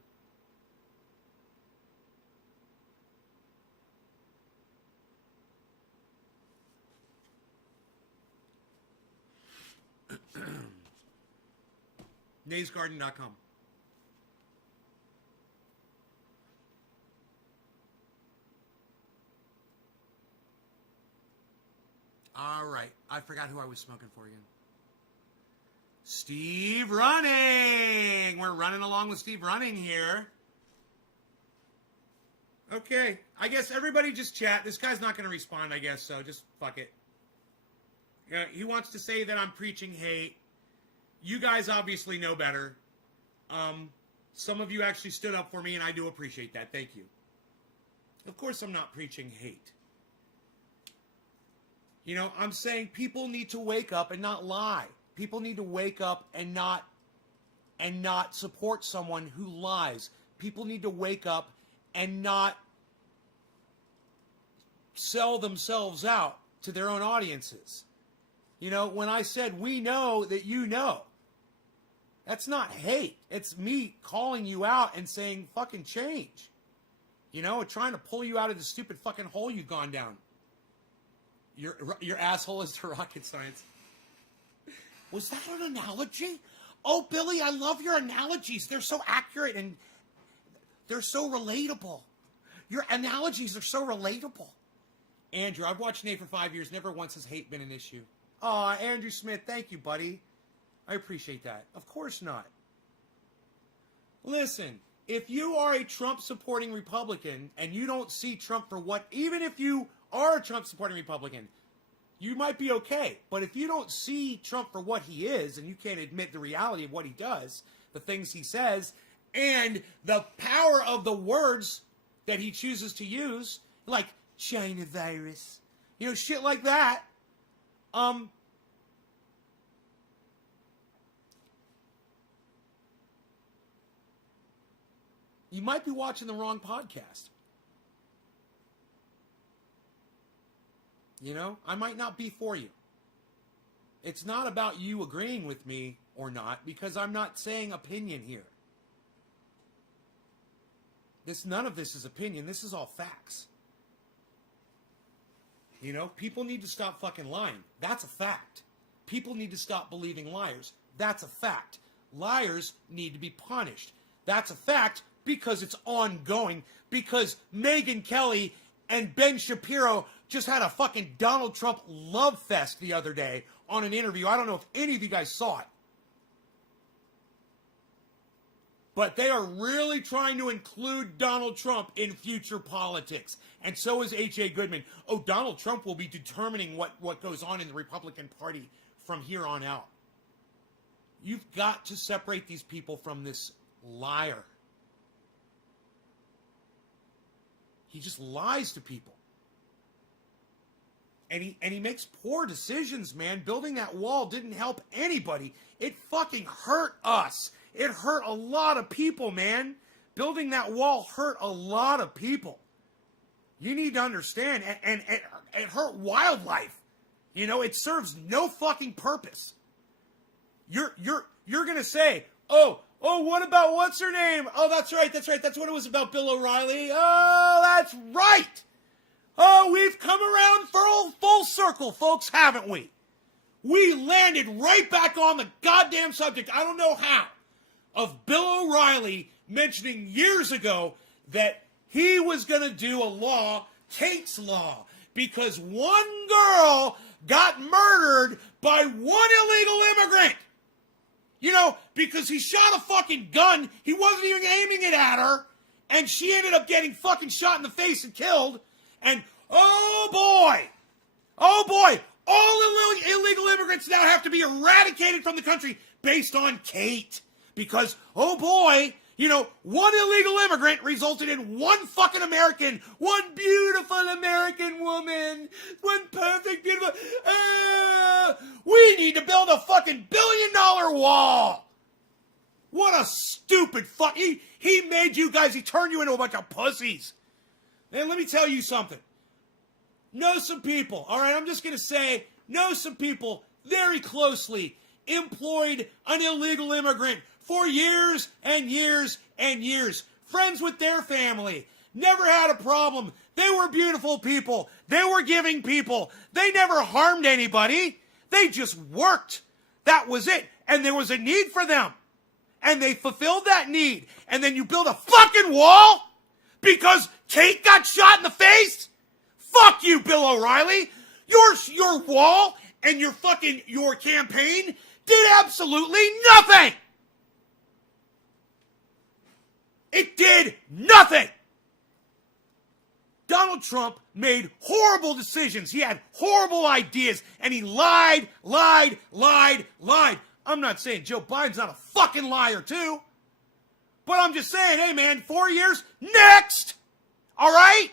naysgarden.com. All right. I forgot who I was smoking for again. Steve Running. We're running along with Steve Running here. Okay. I guess everybody just chat. This guy's not going to respond, I guess, so just fuck it. He wants to say that I'm preaching hate. You guys obviously know better. Some of you actually stood up for me, and I do appreciate that. Thank you. Of course I'm not preaching hate. You know, I'm saying people need to wake up and not lie. People need to wake up and not support someone who lies. People need to wake up and not sell themselves out to their own audiences. You know, when I said we know that you know, that's not hate. It's me calling you out and saying fucking change. You know, trying to pull you out of the stupid fucking hole you've gone down. Your asshole is to rocket science. Was that an analogy? Oh, Billy, I love your analogies. They're so accurate and they're so relatable. Your analogies are so relatable. Andrew, I've watched Nate for 5 years. Never once has hate been an issue. Aw, Andrew Smith, thank you, buddy. I appreciate that. Of course not. Listen, if you are a Trump-supporting Republican and you don't see Trump for what... Even if you are a Trump-supporting Republican, you might be okay. But if you don't see Trump for what he is, and you can't admit the reality of what he does, the things he says, and the power of the words that he chooses to use, like China virus, you know, shit like that, you might be watching the wrong podcast. You know, I might not be for you. It's not about you agreeing with me or not, because I'm not saying opinion here. None of this is opinion. This is all facts. You know, people need to stop fucking lying. That's a fact. People need to stop believing liars. That's a fact. Liars need to be punished. That's a fact because it's ongoing. Because Megyn Kelly and Ben Shapiro just had a fucking Donald Trump love fest the other day on an interview. I don't know if any of you guys saw it. But they are really trying to include Donald Trump in future politics. And so is H.A. Goodman. Oh, Donald Trump will be determining what goes on in the Republican Party from here on out. You've got to separate these people from this liar. He just lies to people. And he makes poor decisions, man. Building that wall didn't help anybody. It fucking hurt us. It hurt a lot of people, man. Building that wall hurt a lot of people. You need to understand. And it hurt wildlife. You know, it serves no fucking purpose. You're gonna say, oh, what about what's her name? Oh, that's right. That's what it was about, Bill O'Reilly. Oh, that's right. Oh, we've come around full circle, folks, haven't we? We landed right back on the goddamn subject, I don't know how, of Bill O'Reilly mentioning years ago that he was going to do a law, Tate's Law, because one girl got murdered by one illegal immigrant. You know, because he shot a fucking gun, he wasn't even aiming it at her, and she ended up getting fucking shot in the face and killed, and oh boy, all illegal immigrants now have to be eradicated from the country based on Kate. Because, oh boy, you know, one illegal immigrant resulted in one fucking American, one beautiful American woman, one perfect, beautiful, we need to build a fucking $1 billion wall. What a stupid fuck, he made you guys, he turned you into a bunch of pussies. And let me tell you something. Know some people, all right, I'm just going to say, know some people very closely employed an illegal immigrant for years and years and years. Friends with their family. Never had a problem. They were beautiful people. They were giving people. They never harmed anybody. They just worked. That was it. And there was a need for them. And they fulfilled that need. And then you build a fucking wall because Kate got shot in the face? Fuck you, Bill O'Reilly. Your wall and your campaign did absolutely nothing. It did nothing. Donald Trump made horrible decisions. He had horrible ideas, and he lied. I'm not saying Joe Biden's not a fucking liar, too. But I'm just saying, hey, man, 4 years, next. All right?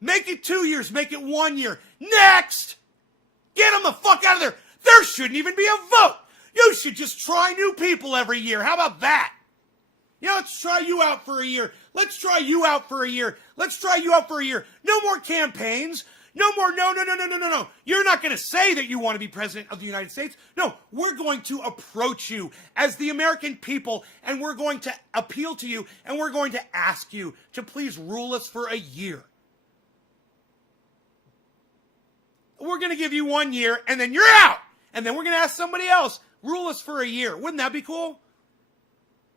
Make it 2 years. Make it 1 year. Next. Get him the fuck out of there. There shouldn't even be a vote. You should just try new people every year. How about that? You know, let's try you out for a year. Let's try you out for a year. Let's try you out for a year. No more campaigns. No more, no. You're not going to say that you want to be president of the United States. No, we're going to approach you as the American people, and we're going to appeal to you, and we're going to ask you to please rule us for a year. We're going to give you 1 year, and then you're out. And then we're going to ask somebody else, rule us for a year. Wouldn't that be cool?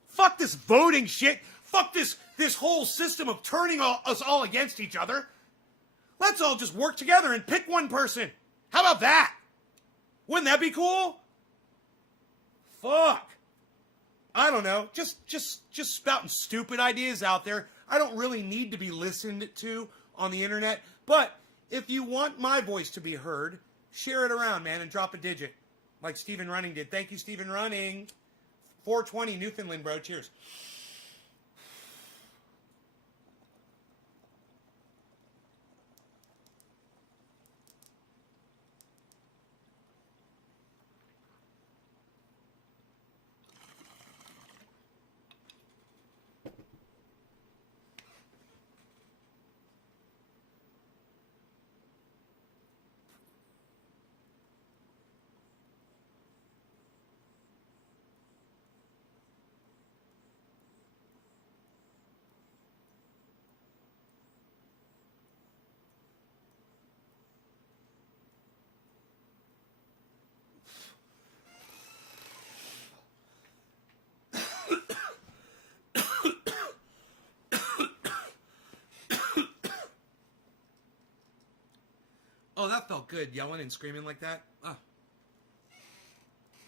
Fuck this voting shit. Fuck this whole system of turning us all against each other. Let's all just work together and pick one person. How about that? Wouldn't that be cool? Fuck. I don't know. Just spouting stupid ideas out there. I don't really need to be listened to on the internet. But if you want my voice to be heard, share it around, man, and drop a digit. Like Stephen Running did. Thank you, Stephen Running. 420 Newfoundland, bro. Cheers. Oh, that felt good, yelling and screaming like that. Oh.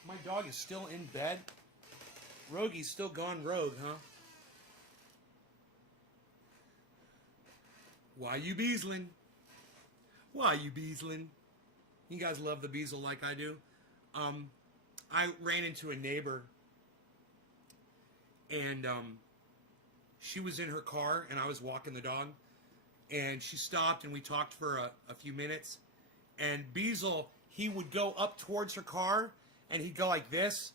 My dog is still in bed. Rogie's still gone rogue, huh? Why you beasling? Why you beasling? You guys love the beazle like I do. I ran into a neighbor, and she was in her car, and I was walking the dog. And she stopped, and we talked for a few minutes. And Beazle, he would go up towards her car, and he'd go like this.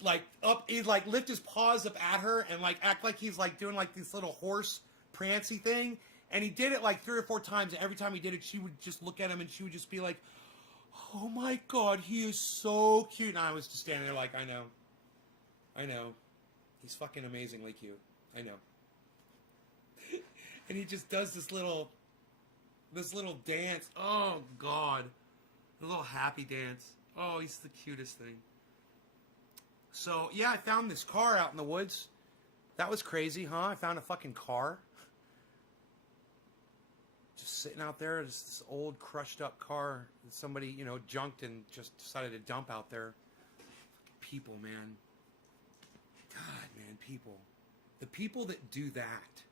Like, up, he'd like lift his paws up at her, and like act like he's like doing like this little horse prancy thing. And he did it like 3 or 4 times. And every time he did it, she would just look at him and she would just be like, oh my God, he is so cute. And I was just standing there like, I know. He's fucking amazingly cute. I know. And he just does this little dance. Oh God. A little happy dance. Oh, he's the cutest thing. So, yeah, I found this car out in the woods. That was crazy, huh? I found a fucking car. Just sitting out there, just this old crushed up car that somebody, junked and just decided to dump out there. People, man. God, man, people. The people that do that.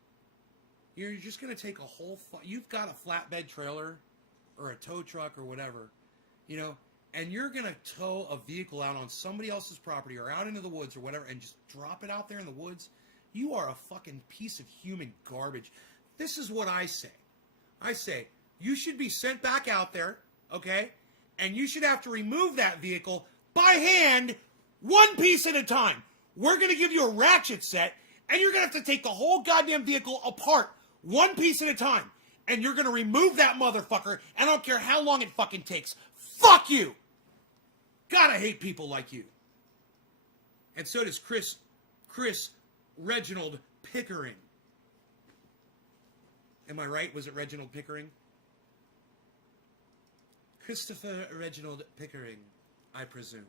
You're just going to take a whole... You've got a flatbed trailer or a tow truck or whatever, and you're going to tow a vehicle out on somebody else's property or out into the woods or whatever and just drop it out there in the woods. You are a fucking piece of human garbage. This is what I say. I say, you should be sent back out there, okay? And you should have to remove that vehicle by hand, one piece at a time. We're going to give you a ratchet set, and you're going to have to take the whole goddamn vehicle apart, one piece at a time. And you're going to remove that motherfucker, and I don't care how long it fucking takes. Fuck you! God, I hate people like you. And so does Chris Reginald Pickering. Am I right? Was it Reginald Pickering? Christopher Reginald Pickering, I presume.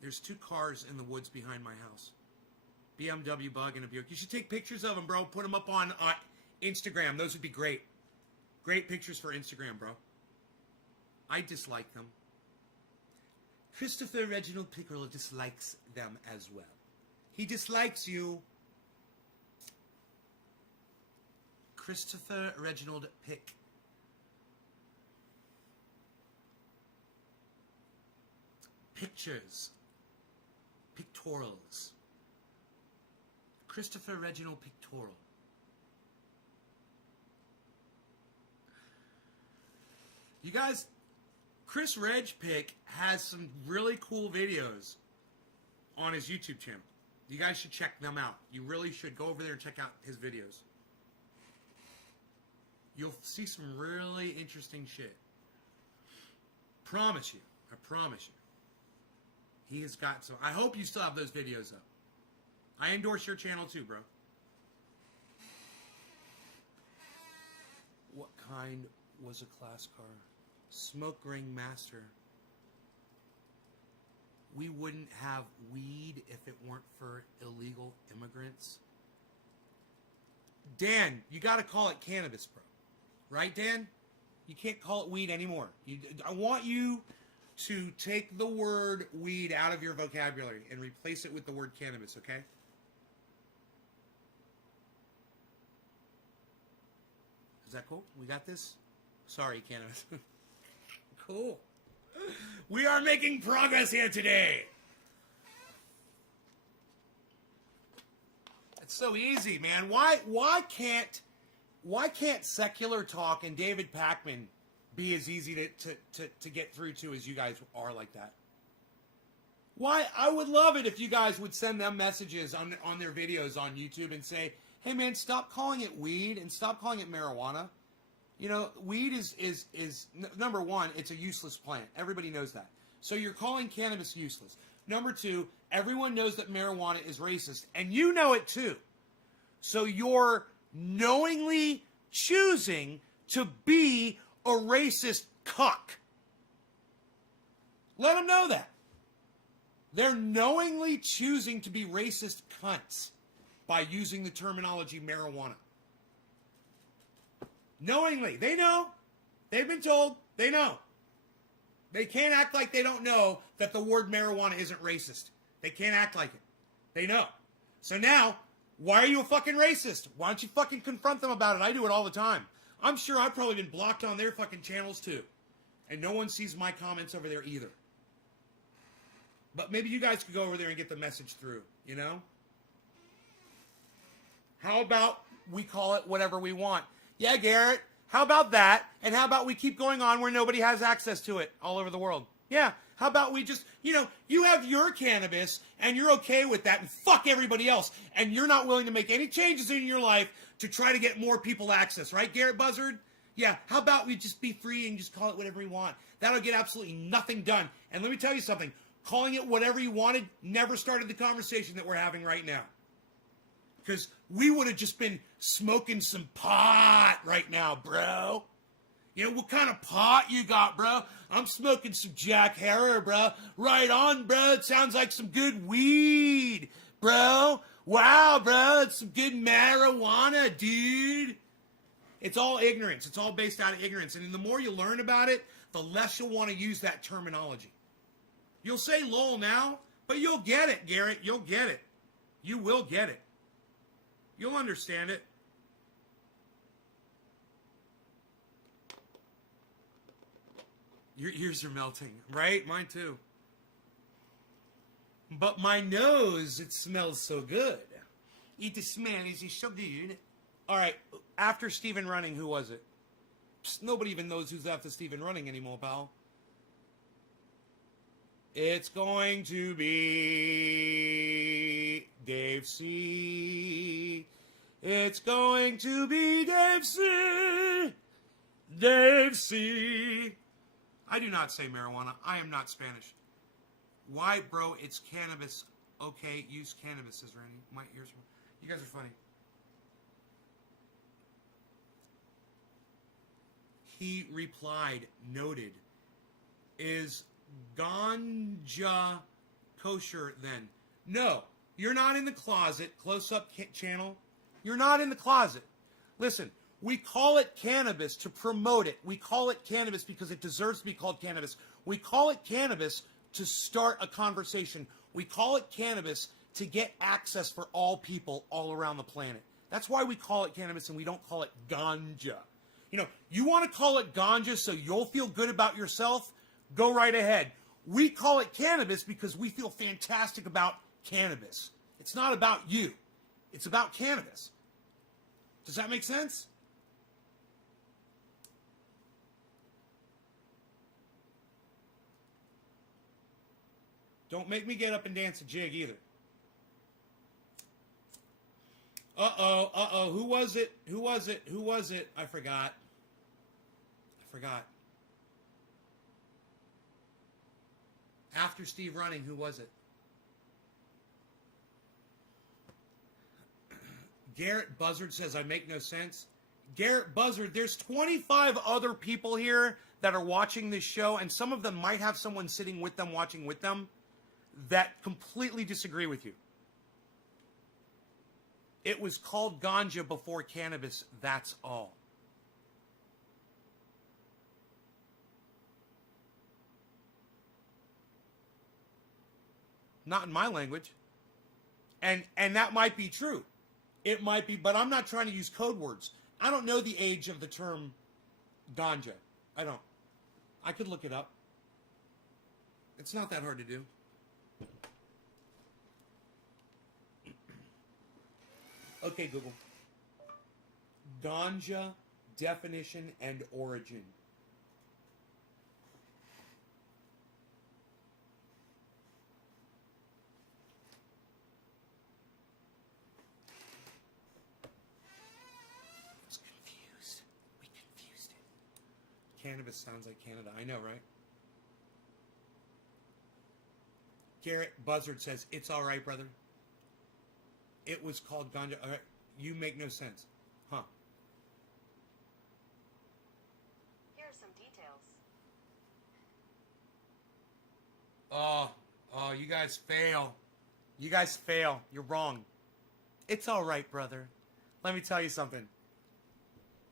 There's 2 cars in the woods behind my house. BMW Bug and a Buick. You should take pictures of them, bro. Put them up on Instagram. Those would be great. Great pictures for Instagram, bro. I dislike them. Christopher Reginald Pickering dislikes them as well. He dislikes you. Christopher Reginald Pick. Pictures. Pictorials. Christopher Reginald Pictorial. You guys, Chris Reg Pick has some really cool videos on his YouTube channel. You guys should check them out. You really should go over there and check out his videos. You'll see some really interesting shit. Promise you. I promise you. He has got some. I hope you still have those videos up. I endorse your channel too, bro. What kind was a class car? Smoke Ring Master. We wouldn't have weed if it weren't for illegal immigrants. Dan, you got to call it cannabis, bro. Right, Dan? You can't call it weed anymore. I want you to take the word weed out of your vocabulary and replace it with the word cannabis, okay? Is that cool? We got this? Sorry, cannabis. Cool. We are making progress here today. It's so easy, man. Why can't secular talk and David Pakman be as easy to get through to as you guys are like that? Why? I would love it if you guys would send them messages on their videos on YouTube and say, hey man, stop calling it weed and stop calling it marijuana. Weed is number one, it's a useless plant. Everybody knows that. So you're calling cannabis useless. Number 2, everyone knows that marijuana is racist, and you know it too. So you're knowingly choosing to be a racist cuck. Let them know that. They're knowingly choosing to be racist cunts by using the terminology marijuana. Knowingly. They know. They've been told. They know. They can't act like they don't know that the word marijuana isn't racist. They can't act like it. They know. So now, why are you a fucking racist? Why don't you fucking confront them about it? I do it all the time. I'm sure I've probably been blocked on their fucking channels too. And no one sees my comments over there either. But maybe you guys could go over there and get the message through, How about we call it whatever we want? Yeah, Garrett, how about that? And how about we keep going on where nobody has access to it all over the world? Yeah. How about we just, you have your cannabis and you're okay with that and fuck everybody else. And you're not willing to make any changes in your life to try to get more people access, right, Garrett Buzzard? Yeah. How about we just be free and just call it whatever we want? That'll get absolutely nothing done. And let me tell you something. Calling it whatever you wanted never started the conversation that we're having right now. Because we would have just been smoking some pot right now, bro. What kind of pot you got, bro? I'm smoking some Jack Harrer, bro. Right on, bro. It sounds like some good weed, bro. Wow, bro. It's some good marijuana, dude. It's all ignorance. It's all based out of ignorance. And the more you learn about it, the less you'll want to use that terminology. You'll say lol now, but you'll get it, Garrett. You'll get it. You will get it. You'll understand it. Your ears are melting, right? Mine too. But my nose, it smells so good. It smells so good. All right, after Stephen Running, who was it? Psst, nobody even knows who's after Stephen Running anymore, pal. It's going to be Dave C. It's going to be Dave C. Dave C. I do not say marijuana. I am not Spanish. Why, bro? It's cannabis. Okay, use cannabis, says Randy. My ears. You guys are funny. He replied, noted. Is ganja kosher then? No, you're not in the closet. Close up channel. You're not in the closet. Listen, we call it cannabis to promote it. We call it cannabis because it deserves to be called cannabis. We call it cannabis to start a conversation. We call it cannabis to get access for all people all around the planet. That's why we call it cannabis and we don't call it ganja. You want to call it ganja so you'll feel good about yourself? Go right ahead. We call it cannabis because we feel fantastic about cannabis. It's not about you. It's about cannabis. Does that make sense? Don't make me get up and dance a jig either. Uh-oh. Who was it? I forgot. After Steve Running, who was it? Garrett Buzzard says, I make no sense. Garrett Buzzard, there's 25 other people here that are watching this show, and some of them might have someone sitting with them, watching with them, that completely disagree with you. It was called ganja before cannabis, that's all. Not in my language. And that might be true. It might be, but I'm not trying to use code words. I don't know the age of the term ganja. I don't. I could look it up. It's not that hard to do. Okay, Google. Ganja definition and origin. It's confused. We confused it. Cannabis sounds like Canada. I know, right? Garrett Buzzard says, it's all right, brother. It was called ganja. All right, you make no sense. Huh. Here are some details. Oh, you guys fail. You guys fail. You're wrong. It's all right, brother. Let me tell you something.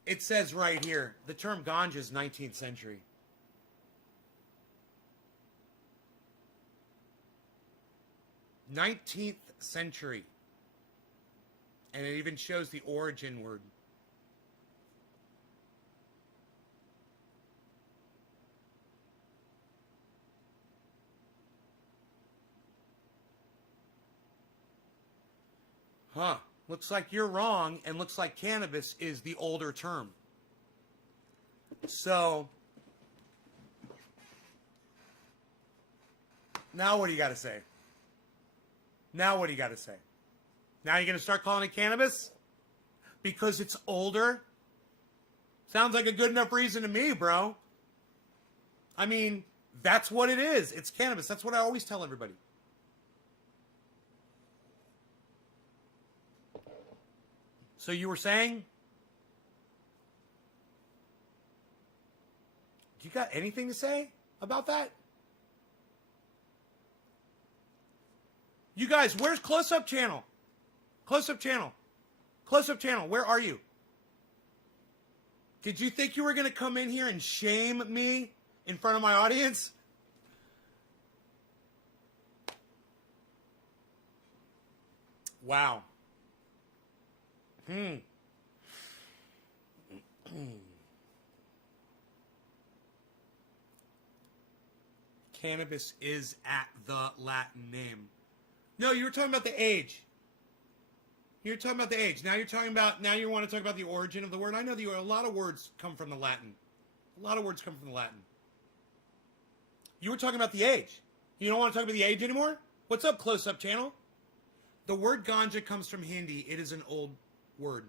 It says right here, the term ganja is 19th century. 19th century. And it even shows the origin word. Huh. Looks like you're wrong, and looks like cannabis is the older term. So, Now what do you got to say? Now what do you got to say? Now you're going to start calling it cannabis? Because it's older? Sounds like a good enough reason to me, bro. I mean, that's what it is. It's cannabis. That's what I always tell everybody. So you were saying? Do you got anything to say about that? You guys, where's Close-Up Channel? Close-Up Channel. Close-Up Channel, where are you? Did you think you were going to come in here and shame me in front of my audience? Wow. Cannabis is at the Latin name. No, you were talking about the age. You're talking about the age. Now you want to talk about the origin of the word. I know a lot of words come from the Latin. A lot of words come from the Latin. You were talking about the age. You don't want to talk about the age anymore? What's up, Close-Up Channel? The word ganja comes from Hindi. It is an old word.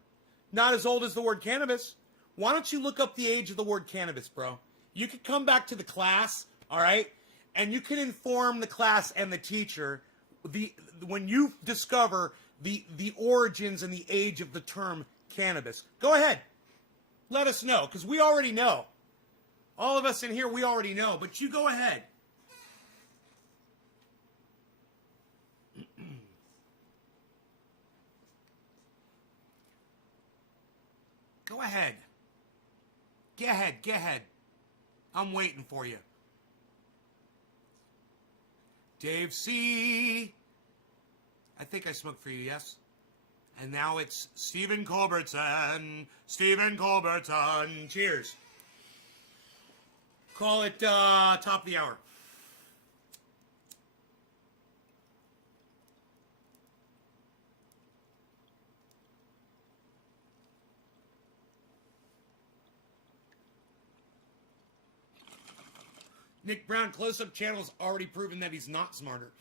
Not as old as the word cannabis. Why don't you look up the age of the word cannabis, bro? You could come back to the class, all right? And you can inform the class and the teacher when you discover the origins and the age of the term cannabis. Go ahead. Let us know, because we already know. All of us in here, we already know, but you go ahead. Go ahead. Get ahead. I'm waiting for you. Dave C. I think I smoked for you, yes? And now it's Stephen Culbertson. Stephen Culbertson. Cheers. Call it top of the hour. Nick Brown, Close-Up Channel's already proven that he's not smarter.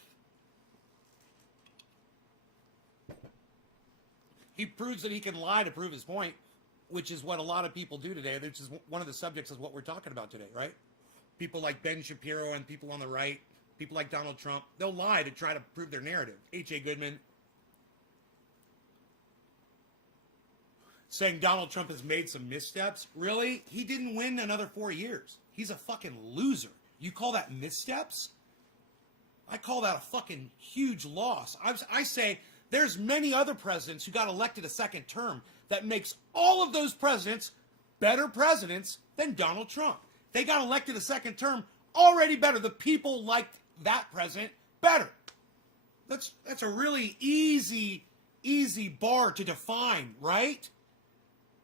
He proves that he can lie to prove his point, which is what a lot of people do today. Which is one of the subjects of what we're talking about today, right? People like Ben Shapiro and people on the right, people like Donald Trump, they'll lie to try to prove their narrative. H.A. Goodman saying Donald Trump has made some missteps. Really? He didn't win another 4 years. He's a fucking loser. You call that missteps? I call that a fucking huge loss. I say there's many other presidents who got elected a second term that makes all of those presidents better presidents than Donald Trump. They got elected a second term already better. The people liked that president better. That's a really easy bar to define, right?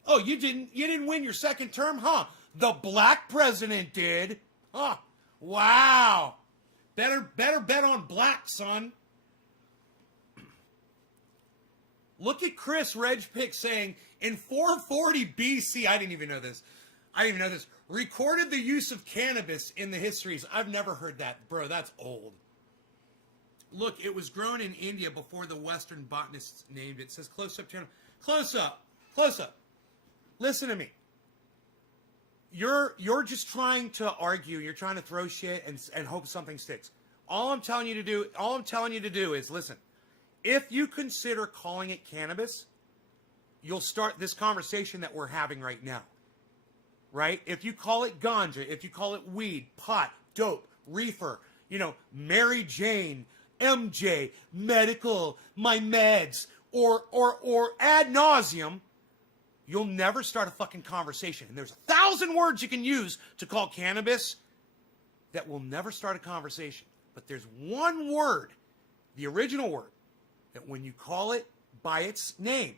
Oh, you didn't win your second term, huh? The black president did. Huh. Wow. Better bet on black, son. Look at Chris Regpick saying, in 440 BC, I didn't even know this, recorded the use of cannabis in the histories. I've never heard that. Bro, that's old. Look, it was grown in India before the Western botanists named it. It says Close-Up Channel. Close up. Listen to me. You're just trying to argue. You're trying to throw shit and hope something sticks. All I'm telling you to do is listen. If you consider calling it cannabis, you'll start this conversation that we're having right now. Right? If you call it ganja, if you call it weed, pot, dope, reefer, Mary Jane, MJ, medical, my meds, or ad nauseum, you'll never start a fucking conversation. And there's 1,000 words you can use to call cannabis that will never start a conversation. But there's one word, the original word, that when you call it by its name,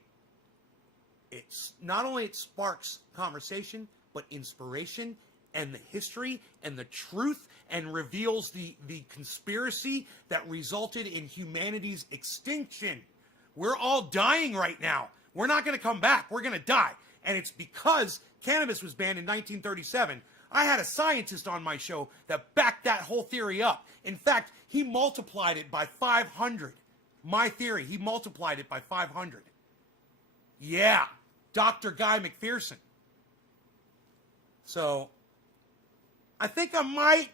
it's not only it sparks conversation, but inspiration and the history and the truth, and reveals the conspiracy that resulted in humanity's extinction. We're all dying right now. We're not going to come back. We're going to die. And it's because cannabis was banned in 1937. I had a scientist on my show that backed that whole theory up. In fact, he multiplied it by 500. My theory, he multiplied it by 500. Yeah, Dr. Guy McPherson. So, I think I might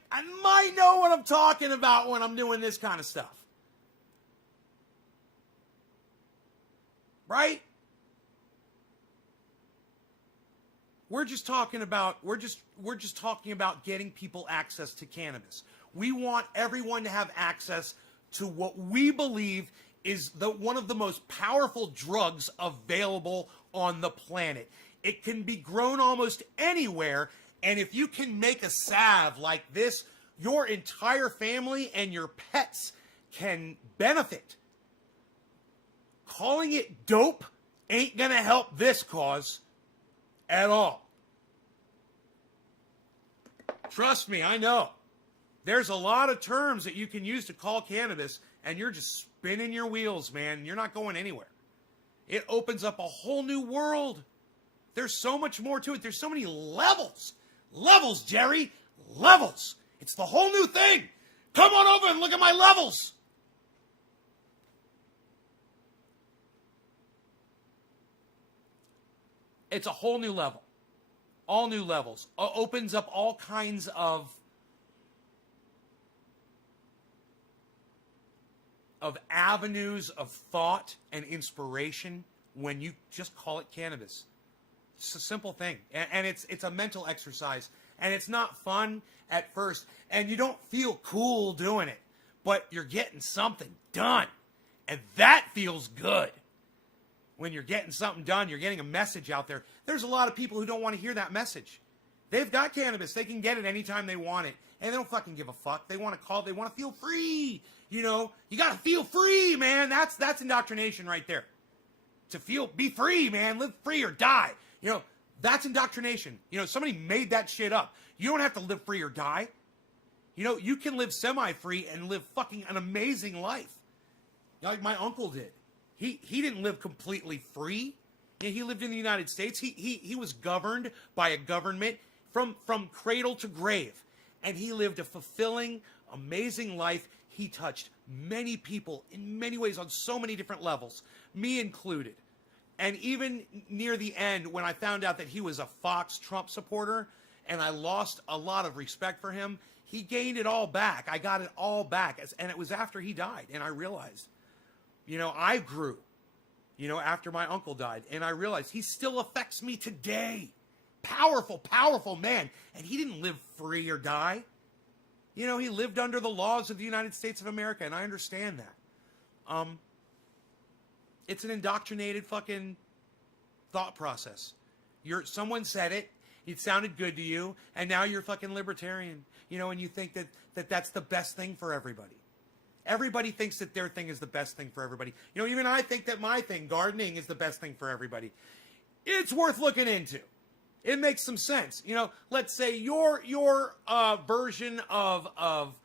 know what I'm talking about when I'm doing this kind of stuff. Right? We're just talking about getting people access to cannabis. We want everyone to have access to what we believe is one of the most powerful drugs available on the planet. It can be grown almost anywhere, and if you can make a salve like this, your entire family and your pets can benefit. Calling it dope ain't gonna help this cause at all. Trust me, I know. There's a lot of terms that you can use to call cannabis, and you're just spinning your wheels, man. You're not going anywhere. It opens up a whole new world. There's so much more to it. There's so many levels. Levels, Jerry. Levels. It's the whole new thing. Come on over and look at my levels. It's a whole new level. All new levels. Opens up all kinds of avenues of thought and inspiration when you just call it cannabis. It's a simple thing. And it's a mental exercise. And it's not fun at first. And you don't feel cool doing it. But you're getting something done. And that feels good. When you're getting something done, you're getting a message out there. There's a lot of people who don't want to hear that message. They've got cannabis. They can get it anytime they want it. And they don't fucking give a fuck. They want to call. They want to feel free. You know, you got to feel free, man. That's indoctrination right there. Be free, man. Live free or die. You know, that's indoctrination. You know, somebody made that shit up. You don't have to live free or die. You know, you can live semi-free and live fucking an amazing life. Like my uncle did. He didn't live completely free. He lived in the United States. He was governed by a government from cradle to grave. And he lived a fulfilling, amazing life. He touched many people in many ways on so many different levels, me included. And even near the end, when I found out that he was a Fox Trump supporter and I lost a lot of respect for him, he gained it all back. I got it all back. And it was after he died. And I realized, you know, I grew, you know, after my uncle died. And I realized he still affects me today. Powerful, powerful man. And he didn't live free or die. You know, he lived under the laws of the United States of America. And I understand that. It's an indoctrinated fucking thought process. Someone said it sounded good to you, and now you're fucking libertarian. You know, and you think that that's the best thing for everybody. Everybody thinks that their thing is the best thing for everybody. You know, even I think that my thing, gardening, is the best thing for everybody. It's worth looking into. It makes some sense. You know, let's say your version of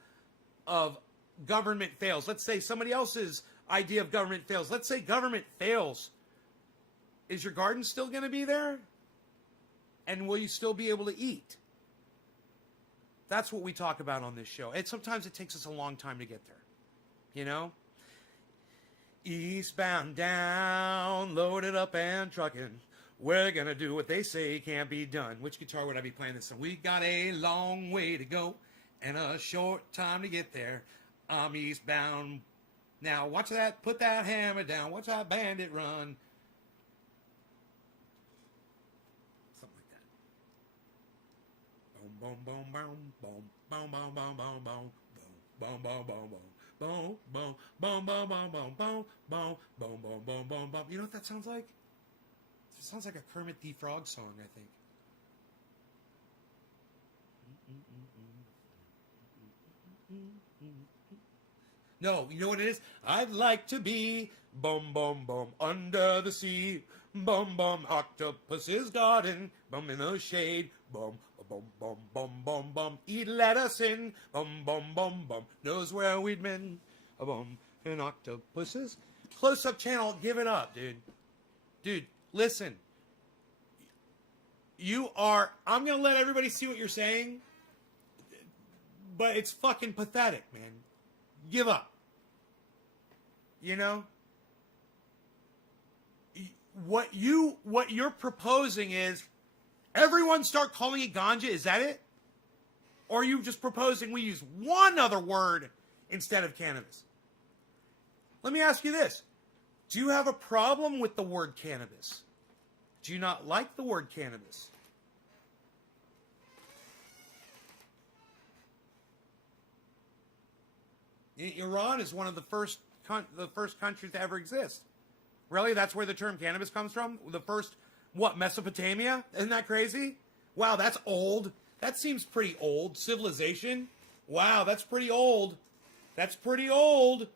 government fails. Let's say somebody else's idea of government fails. Let's say government fails. Is your garden still going to be there? And will you still be able to eat? That's what we talk about on this show. And sometimes it takes us a long time to get there. You know? Eastbound down, loaded up and trucking. We're going to do what they say can't be done. Which guitar would I be playing this on? We got a long way to go and a short time to get there. I'm eastbound. Now, watch that. Put that hammer down. Watch that bandit run. Something like that. Boom, boom, boom, boom, boom, boom, boom, boom, boom, boom, boom, boom, boom, boom. Boom, boom, boom, boom, boom, boom, boom, boom, boom, boom, boom, boom, boom. You know what that sounds like? It sounds like a Kermit the Frog song, I think. No, you know what it is? I'd like to be boom, boom, boom, under the sea. Boom, boom, octopus's garden. Boom, in the shade. Boom, boom, boom, boom, boom, boom. He'd let us in. Boom, boom, boom, boom. Knows where we'd been. Boom, in octopuses. Close-up channel, give it up, dude. Dude, listen. I'm going to let everybody see what you're saying, but it's fucking pathetic, man. Give up. You know? What you're proposing is everyone start calling it ganja. Is that it? Or are you just proposing we use one other word instead of cannabis? Let me ask you this. Do you have a problem with the word cannabis? Do you not like the word cannabis? Iran is one of the first countries to ever exist. Really? That's where the term cannabis comes from? The first, Mesopotamia? Isn't that crazy? Wow, that's old. That seems pretty old. Civilization? Wow, that's pretty old. That's pretty old.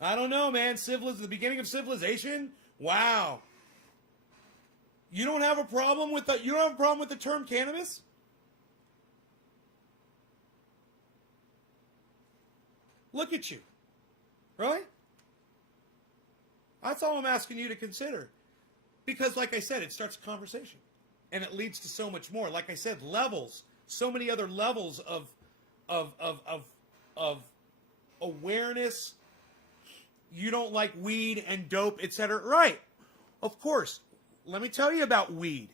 I don't know, man. The beginning of civilization? Wow. You don't have a problem with the term cannabis? Look at you. Really? That's all I'm asking you to consider. Because, like I said, it starts a conversation. And it leads to so much more. Like I said, levels. So many other levels of awareness. You don't like weed and dope, etc. Right. Of course. Let me tell you about weed.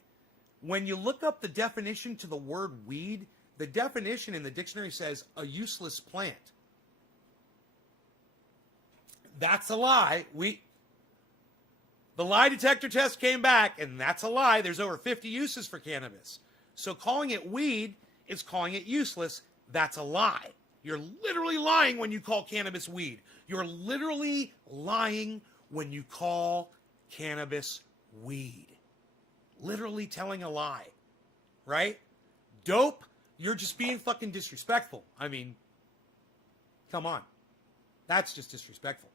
When you look up the definition to the word weed, the definition in the dictionary says a useless plant. That's a lie. The lie detector test came back, and that's a lie. There's over 50 uses for cannabis. So calling it weed is calling it useless. That's a lie. You're literally lying when you call cannabis weed. You're literally lying when you call cannabis weed. Literally telling a lie. Right? Dope, you're just being fucking disrespectful. I mean, come on. That's just disrespectful.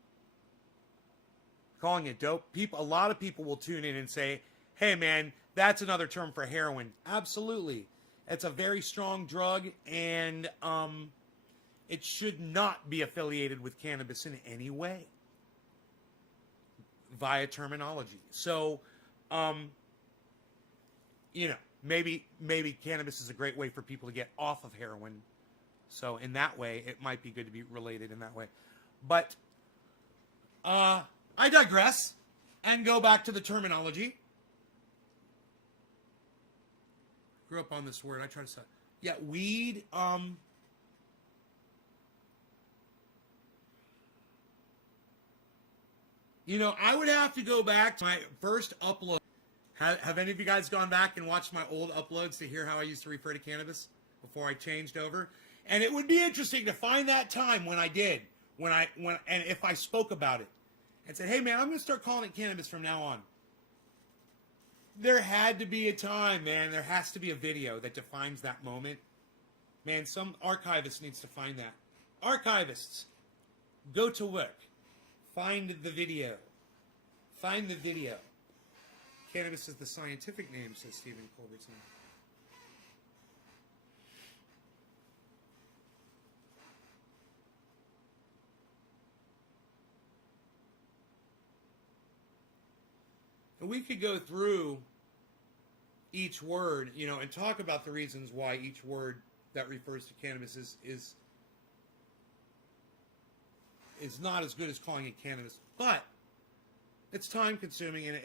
Calling it dope. A lot of people will tune in and say, hey man, that's another term for heroin. Absolutely. It's a very strong drug, and it should not be affiliated with cannabis in any way via terminology. So, maybe cannabis is a great way for people to get off of heroin. So in that way, it might be good to be related in that way. But I digress and go back to the terminology. Grew up on this word. I try to say, yeah, weed. I would have to go back to my first upload. Have any of you guys gone back and watched my old uploads to hear how I used to refer to cannabis before I changed over? And it would be interesting to find that time when I did, and if I spoke about it and said, hey man, I'm going to start calling it cannabis from now on. There had to be a time, man. There has to be a video that defines that moment. Man, some archivist needs to find that. Archivists, go to work. Find the video. Find the video. Cannabis is the scientific name, says Stephen Culbertson. And we could go through each word, and talk about the reasons why each word that refers to cannabis is not as good as calling it cannabis. But it's time consuming, and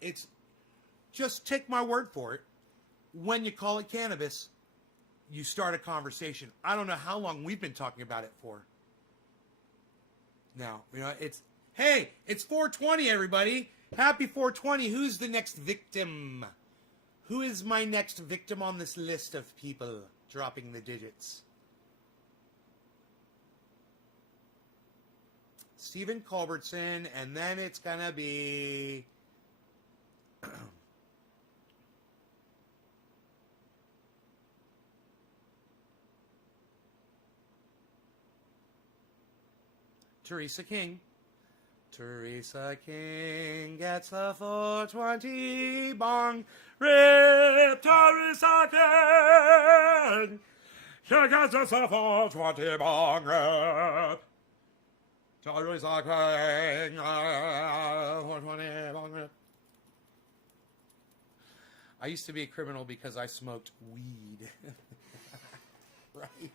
it's just take my word for it. When you call it cannabis, you start a conversation. I don't know how long we've been talking about it for. Now, it's 420, everybody. Happy 420. Who's the next victim? Who is my next victim on this list of people dropping the digits? Stephen Culbertson, and then it's gonna be Teresa King. Teresa King gets the 420 bong rip. Teresa King, she gets the 420 bong rip. Teresa King, 420 bong rip. I used to be a criminal because I smoked weed. Right?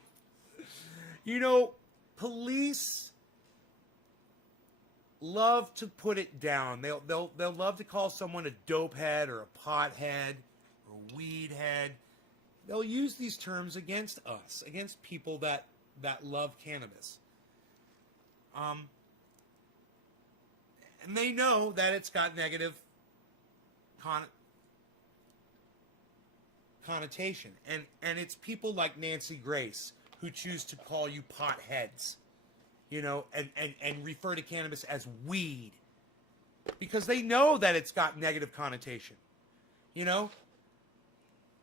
You know, police love to put it down. They'll love to call someone a dope head or a pot head or a weed head. They'll use these terms against us, against people that love cannabis. And they know that it's got negative connotation. And it's people like Nancy Grace who choose to call you pot heads, you know, and refer to cannabis as weed. Because they know that it's got negative connotation. You know?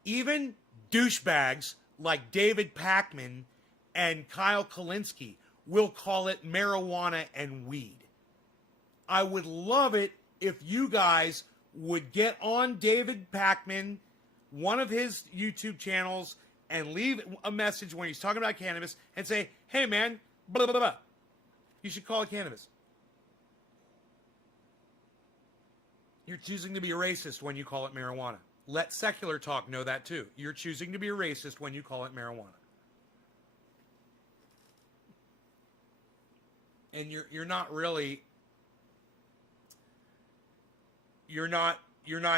Even douchebags like David Pakman and Kyle Kalinske will call it marijuana and weed. I would love it if you guys would get on David Pakman, one of his YouTube channels, and leave a message when he's talking about cannabis and say, hey man, blah, blah, blah. You should call it cannabis. You're choosing to be a racist when you call it marijuana. Let secular talk know that too. You're choosing to be a racist when you call it marijuana. And you're not really, you're not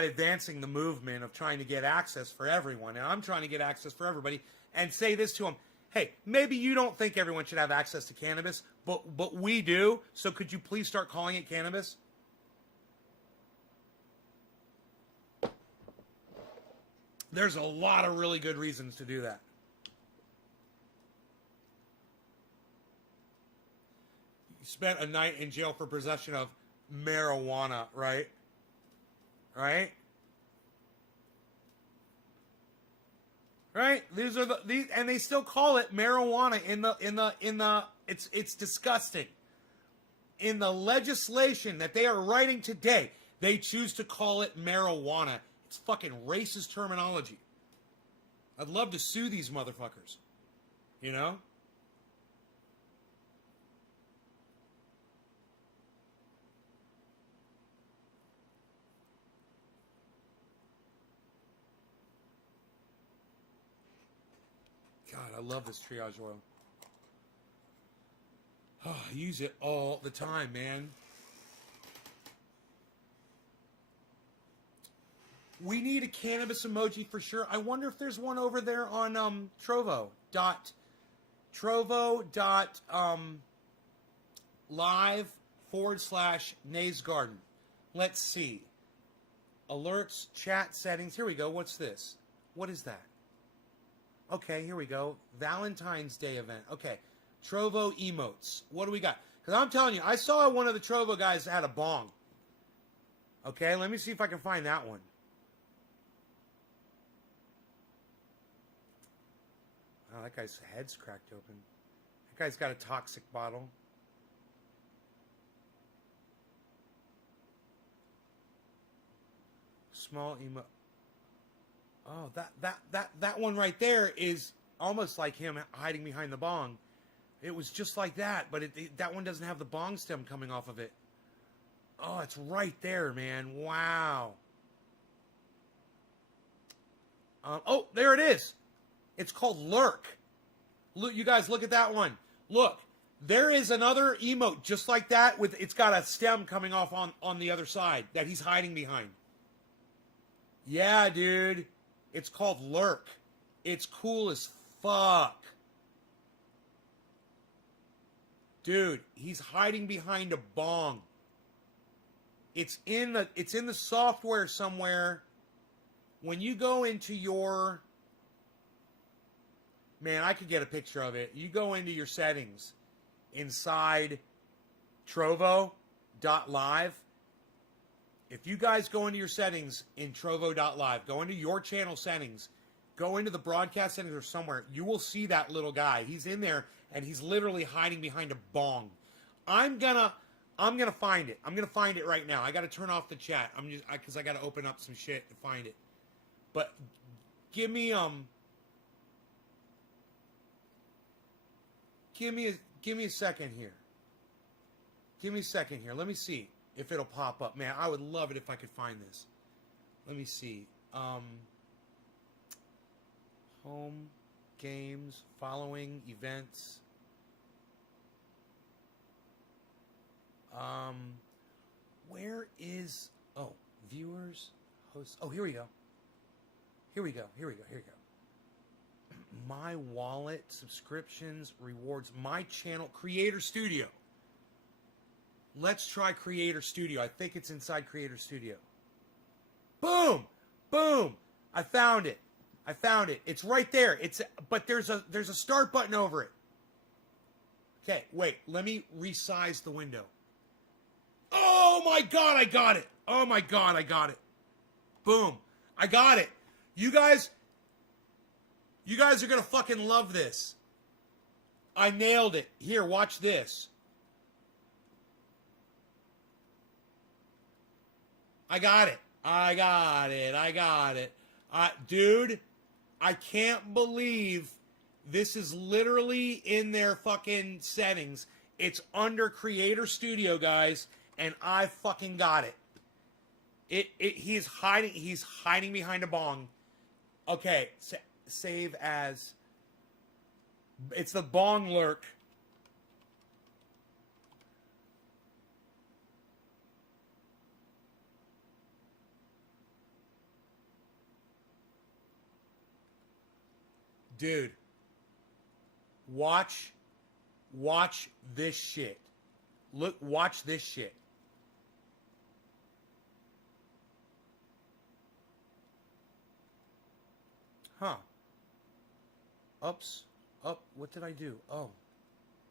advancing the movement of trying to get access for everyone. And I'm trying to get access for everybody and say this to them. Hey, maybe you don't think everyone should have access to cannabis, but we do. So could you please start calling it cannabis? There's a lot of really good reasons to do that. You spent a night in jail for possession of marijuana, right? Right? Right? These and they still call it marijuana in the it's disgusting. In the legislation that they are writing today, they choose to call it marijuana. It's fucking racist terminology. I'd love to sue these motherfuckers. You know? God, I love this triage oil. Oh, I use it all the time, man. We need a cannabis emoji for sure. I wonder if there's one over there on Trovo. Live/Nays Garden. Let's see. Alerts, chat settings. Here we go. What's this? What is that? Okay, here we go. Valentine's Day event. Okay. Trovo emotes. What do we got? Because I'm telling you, I saw one of the Trovo guys had a bong. Okay, let me see if I can find that one. Oh, that guy's head's cracked open. That guy's got a toxic bottle. Small emo. Oh, that one right there is almost like him hiding behind the bong. It was just like that, but that one doesn't have the bong stem coming off of it. Oh, it's right there, man. Wow. Oh, there it is. It's called Lurk. Look, you guys, look at that one. Look, there is another emote just like that. It's got a stem coming off on the other side that he's hiding behind. Yeah, dude. It's called Lurk. It's cool as fuck. Dude, he's hiding behind a bong. It's in the software somewhere. When you go into your... Man, I could get a picture of it. You go into your settings inside Trovo.live. If you guys go into your settings in Trovo.live, go into your channel settings, go into the broadcast settings or somewhere, you will see that little guy. He's in there and he's literally hiding behind a bong. I'm gonna find it. I'm gonna find it right now. I gotta turn off the chat. Because I gotta open up some shit to find it. But give me a second here. Give me a second here. Let me see if it'll pop up. Man, I would love it if I could find this. Let me see. Home, games, following, events. Where is, viewers, hosts. Oh, here we go. Here we go. My wallet, subscriptions, rewards, my channel, Creator Studio. Let's try Creator Studio. I think it's inside Creator Studio. Boom! Boom! I found it. It's right there. But there's a start button over it. Okay, wait. Let me resize the window. Oh my God, I got it. Oh my God, I got it. Boom. I got it. You guys are going to fucking love this. I nailed it. Here, watch this. I got it. Dude, I can't believe this is literally in their fucking settings. It's under Creator Studio, guys, and I fucking got it. He's hiding behind a bong. Okay, save as. It's the bong lurk. Dude, watch this shit. Watch this shit. Huh. Ups. Up. What did I do? Oh.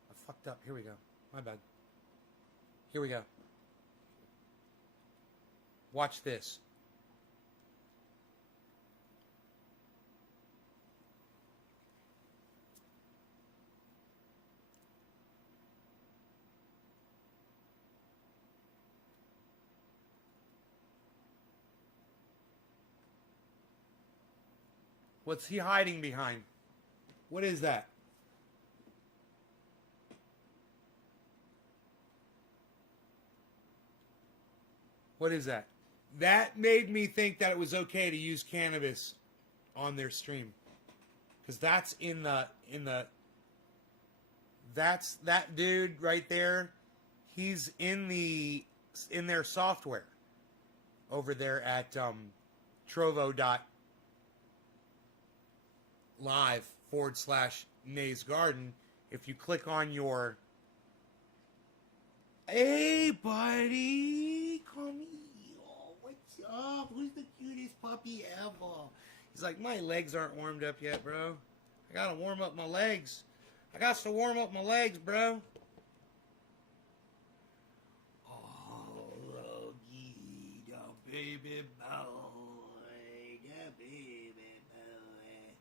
I fucked up. Here we go. My bad. Here we go. Watch this. What's he hiding behind? What is that? What is that? That made me think that it was okay to use cannabis on their stream. Because that's that's that dude right there. He's in their software over there at trovo.live/Nays Garden. If you click on your, hey buddy, come here. Oh, what's up? Who's the cutest puppy ever? He's like, my legs aren't warmed up yet, bro. I gotta warm up my legs. I got to warm up my legs, bro. Oh, Logie, the baby boy, the baby boy.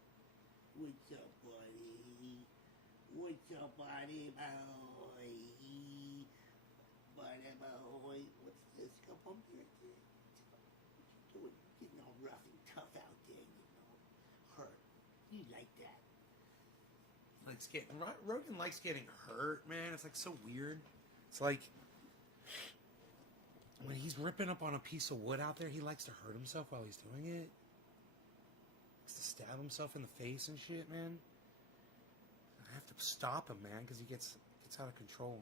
What's up, buddy? What's up, buddy boy? Buddy boy, what's this? Come on here. What you doing? Getting all rough and tough out there, hurt. You like that? Rogan likes getting hurt, man. It's like so weird. It's like when he's ripping up on a piece of wood out there, he likes to hurt himself while he's doing it. He likes to stab himself in the face and shit, man. I have to stop him, man, because he gets out of control.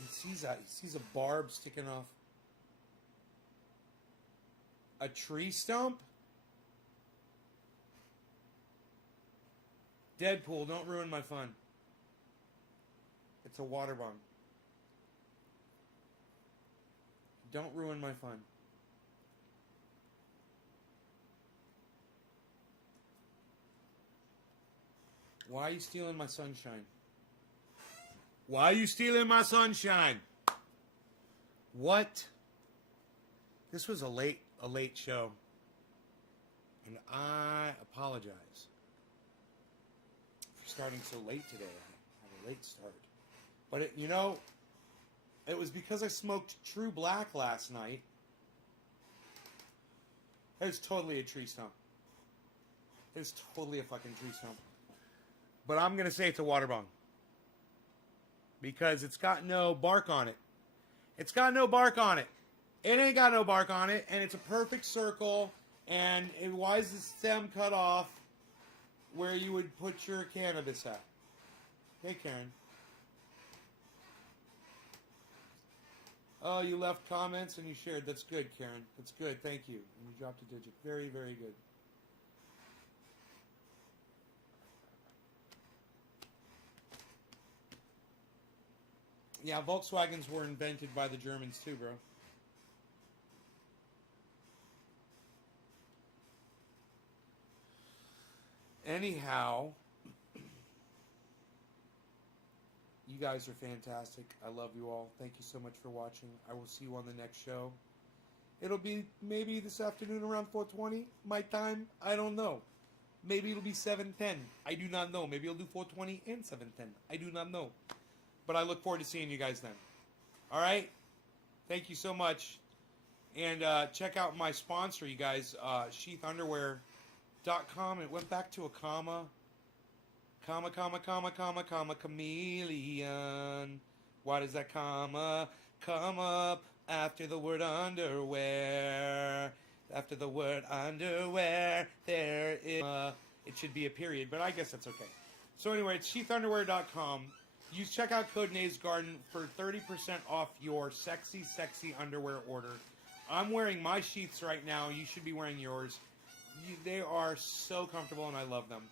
He sees a barb sticking off a tree stump. Deadpool, don't ruin my fun. It's a water bomb. Don't ruin my fun. Why are you stealing my sunshine? Why are you stealing my sunshine? What? This was a late show. And I apologize for starting so late today. I had a late start. But it was because I smoked True Black last night. It was totally a tree stump. It was totally a fucking tree stump. But I'm going to say it's a water bong. Because it's got no bark on it. It's got no bark on it. It ain't got no bark on it, and it's a perfect circle. And why is the stem cut off where you would put your cannabis at? Hey, Karen. Oh, you left comments and you shared. That's good, Karen. That's good. Thank you. And you dropped a digit. Very, very good. Yeah, Volkswagens were invented by the Germans too, bro. Anyhow, you guys are fantastic. I love you all. Thank you so much for watching. I will see you on the next show. It'll be maybe this afternoon around 4:20 my time. I don't know. Maybe it'll be 7:10. I do not know. Maybe I'll do 4:20 and 7:10. I do not know. But I look forward to seeing you guys then. All right? Thank you so much. And check out my sponsor, you guys, sheathunderwear.com. It went back to a comma. Comma, chameleon. Why does that comma come up after the word underwear? After the word underwear, there is it should be a period, but I guess that's okay. So anyway, it's sheathunderwear.com. Check out code Nays Garden for 30% off your sexy, sexy underwear order. I'm wearing my sheaths right now. You should be wearing yours. They are so comfortable, and I love them.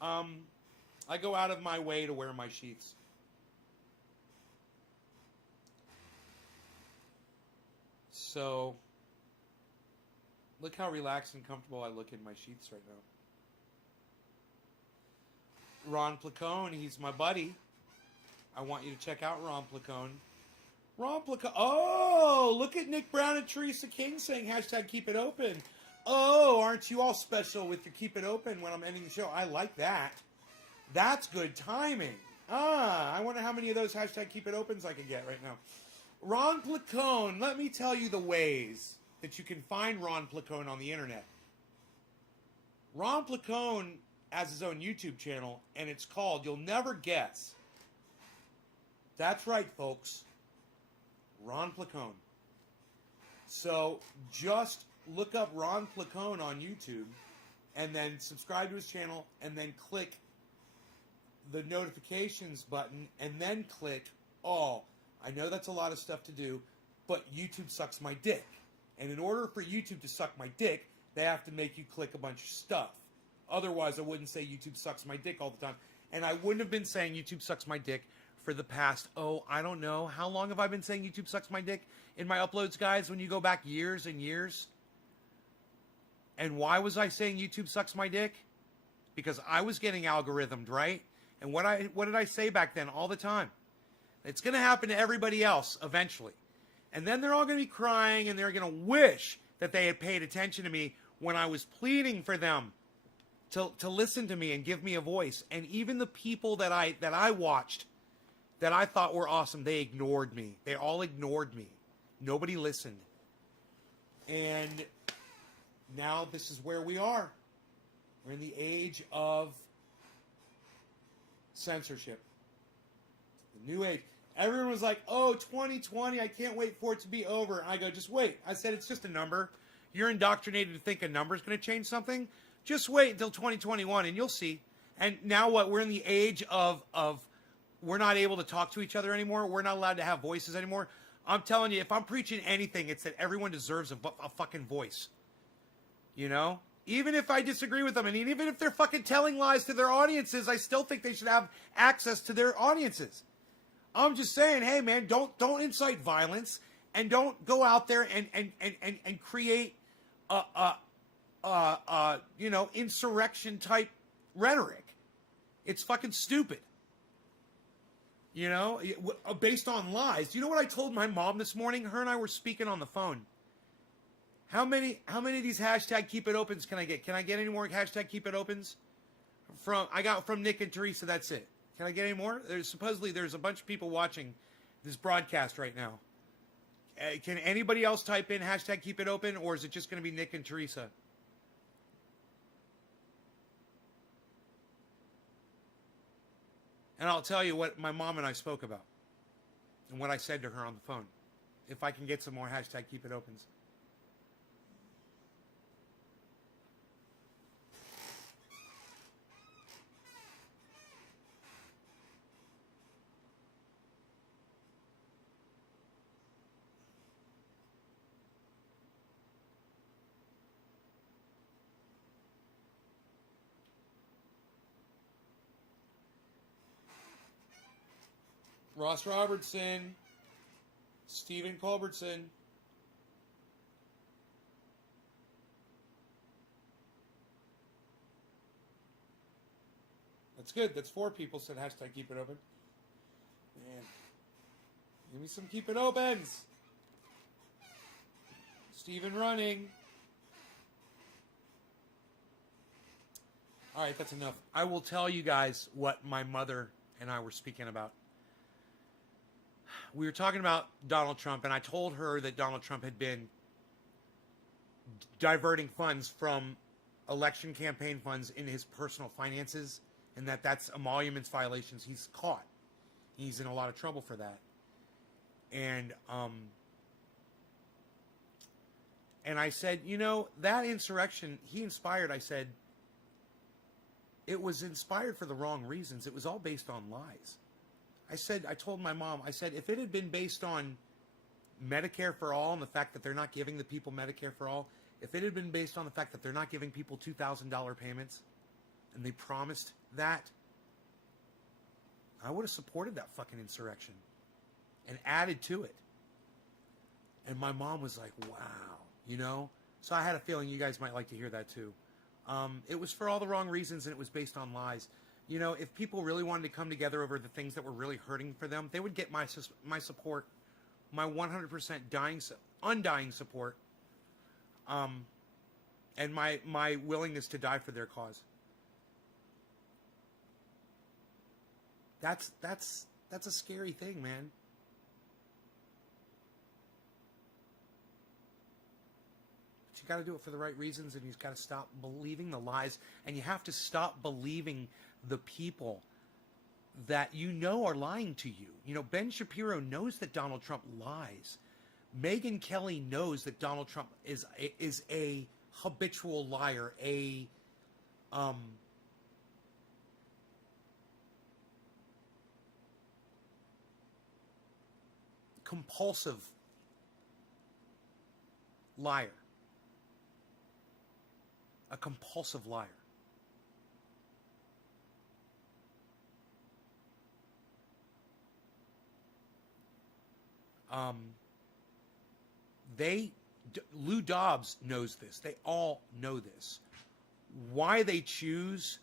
I go out of my way to wear my sheaths. So, look how relaxed and comfortable I look in my sheaths right now. Ron Placone, he's my buddy. I want you to check out Ron Placone. Ron Placone. Oh, look at Nick Brown and Teresa King saying hashtag keep it open. Oh, aren't you all special with your keep it open when I'm ending the show? I like that. That's good timing. I wonder how many of those hashtag keep it opens I can get right now. Ron Placone, let me tell you the ways that you can find Ron Placone on the internet. Ron Placone has his own YouTube channel, and it's called, you'll never guess. That's right, folks. Ron Placone. So just look up Ron Placone on YouTube, and then subscribe to his channel, and then click the notifications button, and then click all. I know that's a lot of stuff to do, but YouTube sucks my dick. And in order for YouTube to suck my dick, they have to make you click a bunch of stuff. Otherwise, I wouldn't say YouTube sucks my dick all the time. And I wouldn't have been saying YouTube sucks my dick for the past, I don't know. How long have I been saying YouTube sucks my dick in my uploads, guys, when you go back years and years? And why was I saying YouTube sucks my dick? Because I was getting algorithmed, right? And what did I say back then all the time? It's going to happen to everybody else eventually. And then they're all going to be crying, and they're going to wish that they had paid attention to me when I was pleading for them to listen to me and give me a voice. And even the people that I watched that I thought were awesome, they ignored me. They all ignored me. Nobody listened. And now this is where we are. We're in the age of censorship. The new age. Everyone was like, 2020, I can't wait for it to be over. And I go, just wait. I said, it's just a number. You're indoctrinated to think a number's going to change something. Just wait until 2021 and you'll see. And now what? We're in the age of we're not able to talk to each other anymore. We're not allowed to have voices anymore. I'm telling you, if I'm preaching anything, it's that everyone deserves a fucking voice. You know? Even if I disagree with them, and even if they're fucking telling lies to their audiences, I still think they should have access to their audiences. I'm just saying, hey man, don't incite violence, and don't go out there and create insurrection type rhetoric. It's fucking stupid. You know, based on lies. Do you know what I told my mom this morning? Her and I were speaking on the phone. How many of these hashtag keep it opens can I get? Can I get any more hashtag keep it opens? I got from Nick and Teresa, that's it. Can I get any more? Supposedly there's a bunch of people watching this broadcast right now. Can anybody else type in hashtag keep it open, or is it just going to be Nick and Teresa? And I'll tell you what my mom and I spoke about and what I said to her on the phone. if I can get some more hashtag keep it opens. Ross Robertson, Stephen Culbertson. That's good. That's 4 people said hashtag keep it open. Man, give me some keep it opens. Stephen running. All right, that's enough. I will tell you guys what my mother and I were speaking about. We were talking about Donald Trump, and I told her that Donald Trump had been diverting funds from election campaign funds into his personal finances, and that's emoluments violations. He's caught. He's in a lot of trouble for that. And I said, you know, that insurrection he inspired, I said, it was inspired for the wrong reasons. It was all based on lies. I told my mom, I said, if it had been based on Medicare for all and the fact that they're not giving the people Medicare for all, if it had been based on the fact that they're not giving people $2,000 payments, and they promised that, I would have supported that fucking insurrection and added to it. And my mom was like, wow, you know? So I had a feeling you guys might like to hear that too. It was for all the wrong reasons, and it was based on lies. You know, if people really wanted to come together over the things that were really hurting for them, they would get my support, my 100% undying support, and my willingness to die for their cause. That's a scary thing, man. But you got to do it for the right reasons, and you've got to stop believing the lies, and you have to stop believing the people that you know are lying to you. You know, Ben Shapiro knows that Donald Trump lies. Megyn Kelly knows that Donald Trump is a habitual liar, a compulsive liar. A compulsive liar. Lou Dobbs knows this. They all know this. Why they choose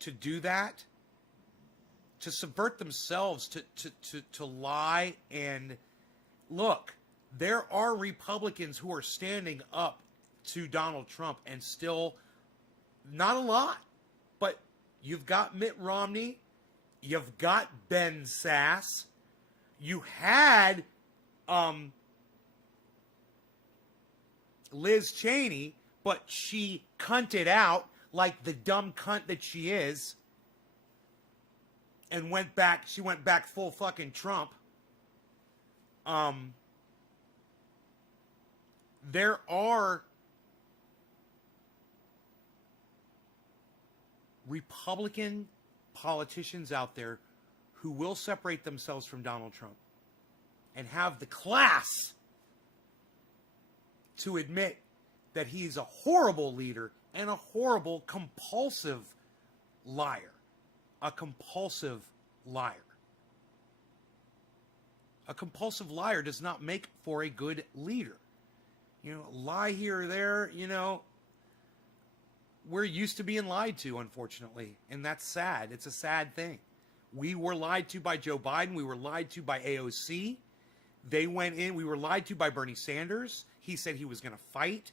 to do that, to subvert themselves, to lie. And look, there are Republicans who are standing up to Donald Trump, and still not a lot, but you've got Mitt Romney, you've got Ben Sass, you had Liz Cheney, but she cunted out like the dumb cunt that she is, and she went back full fucking Trump. There are Republican politicians out there who will separate themselves from Donald Trump and have the class to admit that he's a horrible leader and a horrible, compulsive liar. A compulsive liar. A compulsive liar does not make for a good leader. You know, lie here or there, you know, we're used to being lied to, unfortunately, and that's sad. It's a sad thing. We were lied to by Joe Biden. We were lied to by AOC. They went in. We were lied to by Bernie Sanders. He said he was going to fight.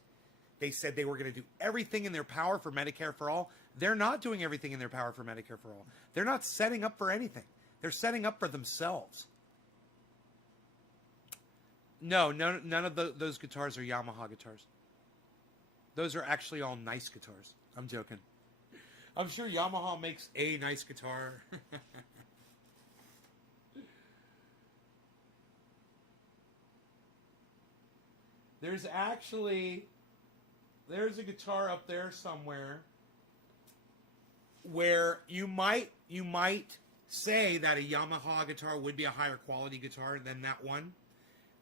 They said they were going to do everything in their power for Medicare for all. They're not doing everything in their power for Medicare for all. They're not setting up for anything. They're setting up for themselves. No, none of those guitars are Yamaha guitars. Those are actually all nice guitars. I'm joking. I'm sure Yamaha makes a nice guitar. There's a guitar up there somewhere where you might say that a Yamaha guitar would be a higher quality guitar than that one,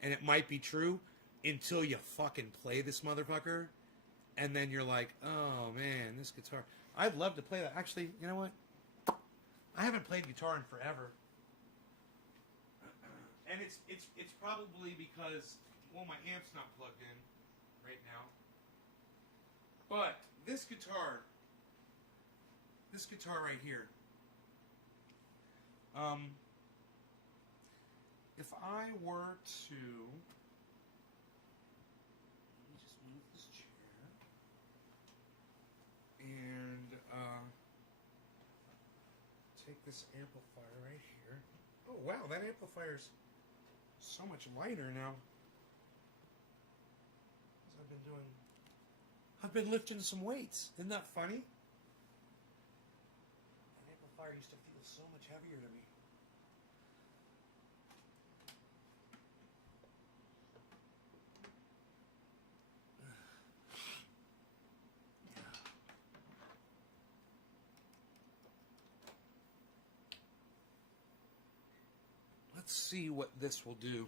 and it might be true until you fucking play this motherfucker, and then you're like, oh man, this guitar. I'd love to play that. Actually, you know what? I haven't played guitar in forever, and it's probably because, well, my amp's not plugged in right now. But this guitar right here, if I were to, let me just move this chair, and take this amplifier right here. Oh wow, that amplifier's so much lighter now. I've been lifting some weights. Isn't that funny? That amplifier used to feel so much heavier to me. Let's see what this will do.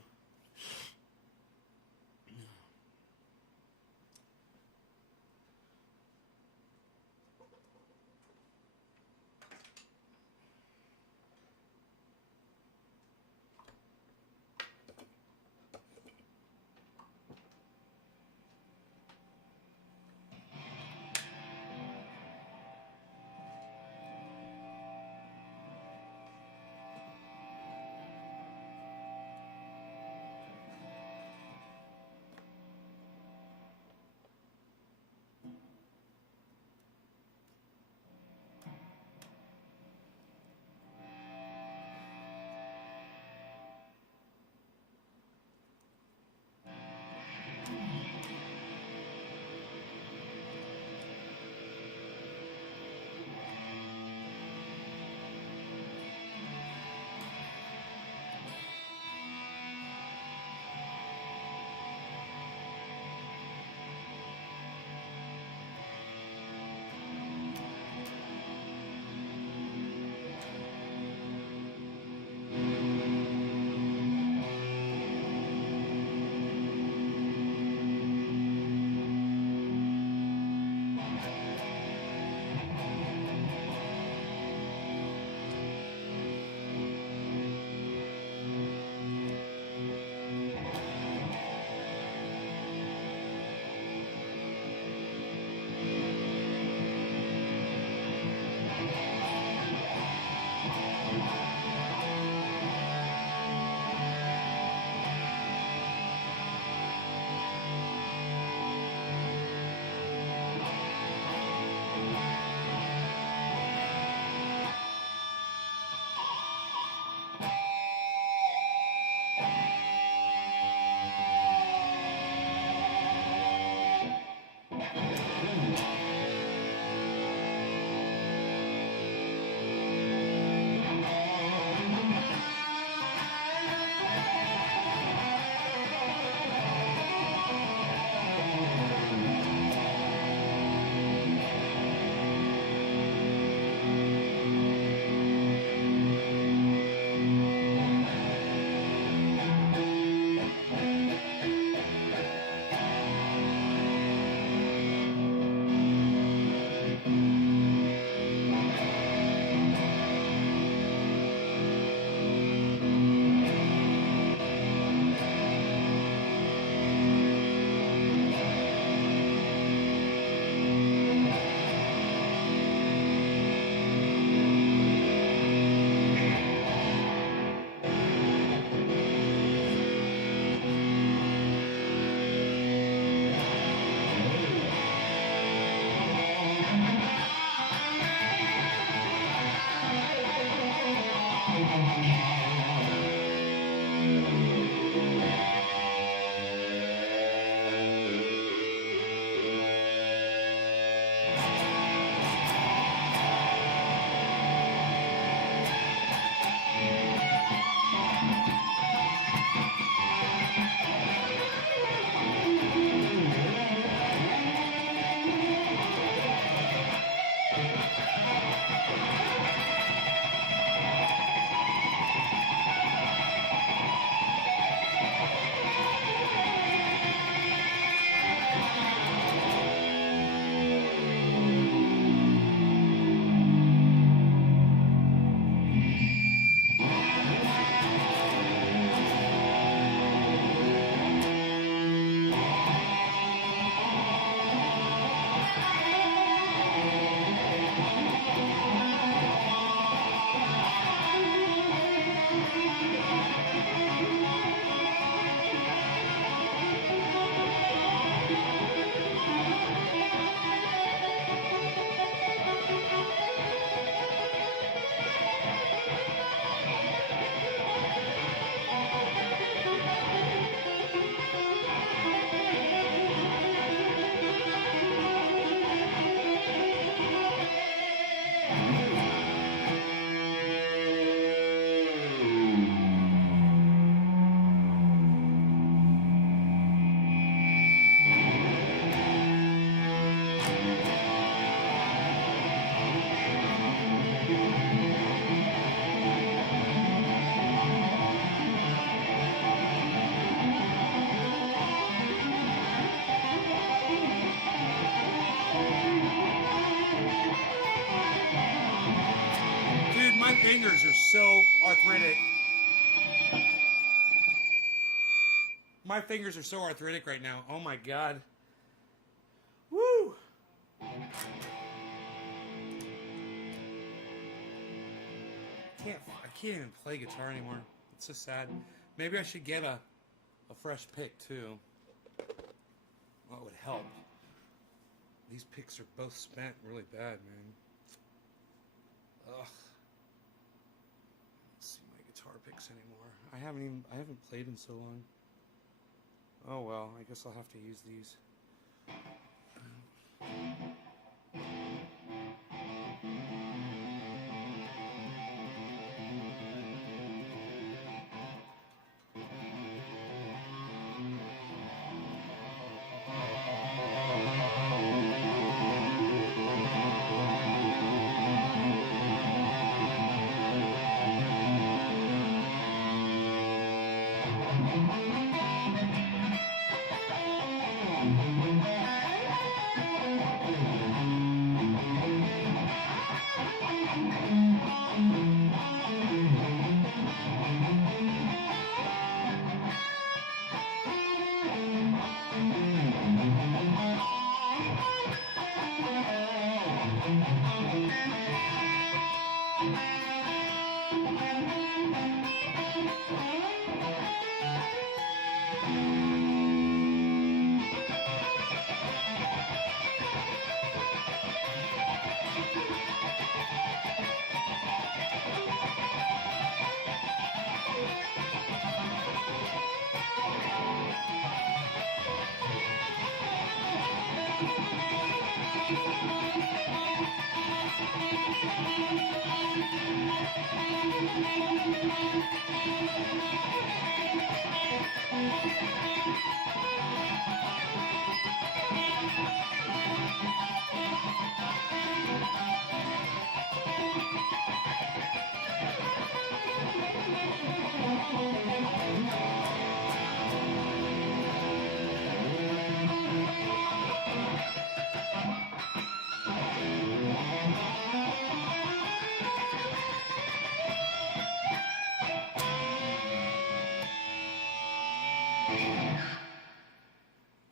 Dude, my fingers are so arthritic. My fingers are so arthritic right now. Oh my god. Woo! I can't even play guitar anymore. It's so sad. Maybe I should get a fresh pick too. Well, it would help. These picks are both spent really bad, man. Ugh. I don't see my guitar picks anymore. I haven't played in so long. Oh well, I guess I'll have to use these.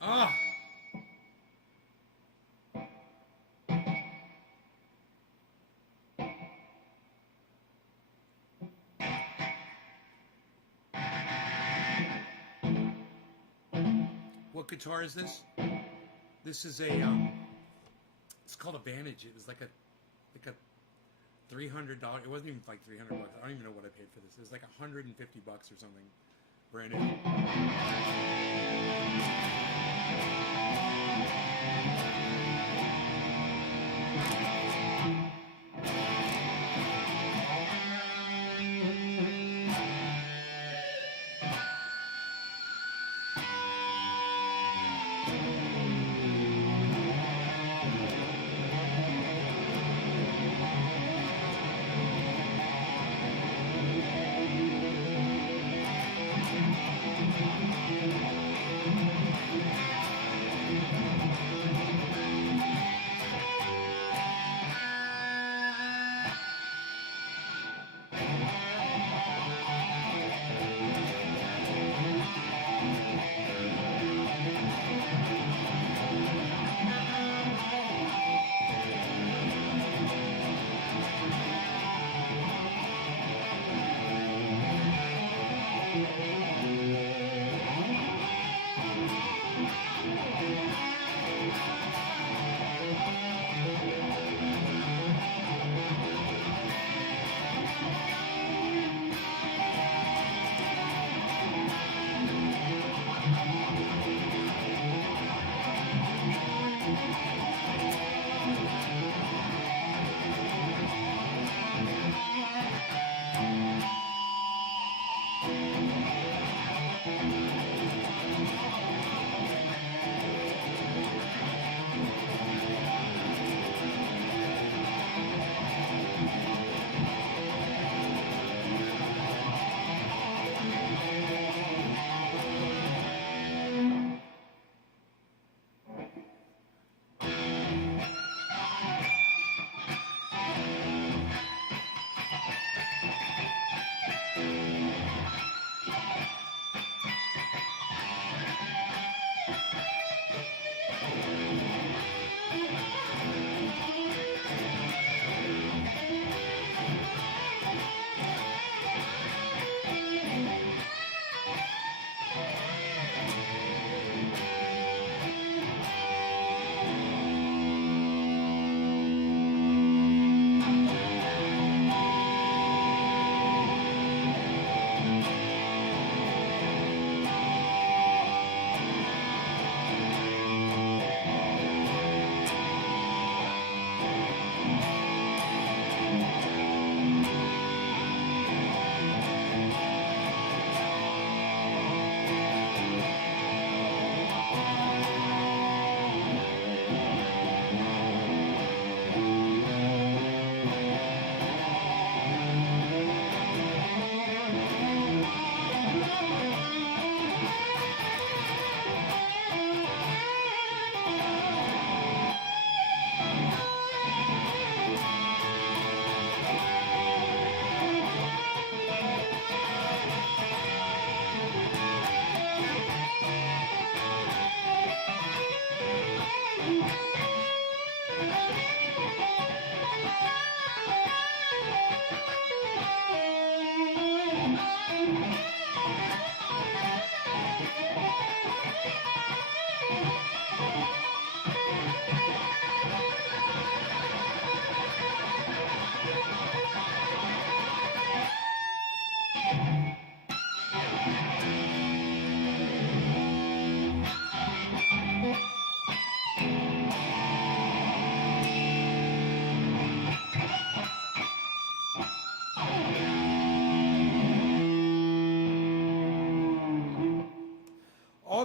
Ah. What guitar is this? This is a it's called a Vantage. It was like a $300. It wasn't even like $300. I don't even know what I paid for this. It was like $150 or something. Brand new.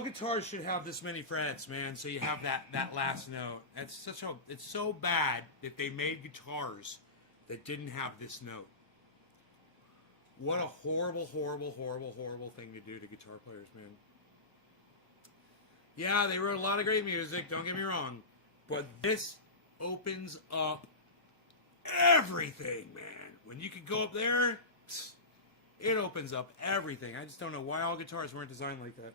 guitars should have this many frets, man. So you have that last note. It's so bad that they made guitars that didn't have this note. What a horrible, horrible, horrible, horrible thing to do to guitar players, man. Yeah, they wrote a lot of great music, don't get me wrong. But this opens up everything, man. When you can go up there, it opens up everything. I just don't know why all guitars weren't designed like that.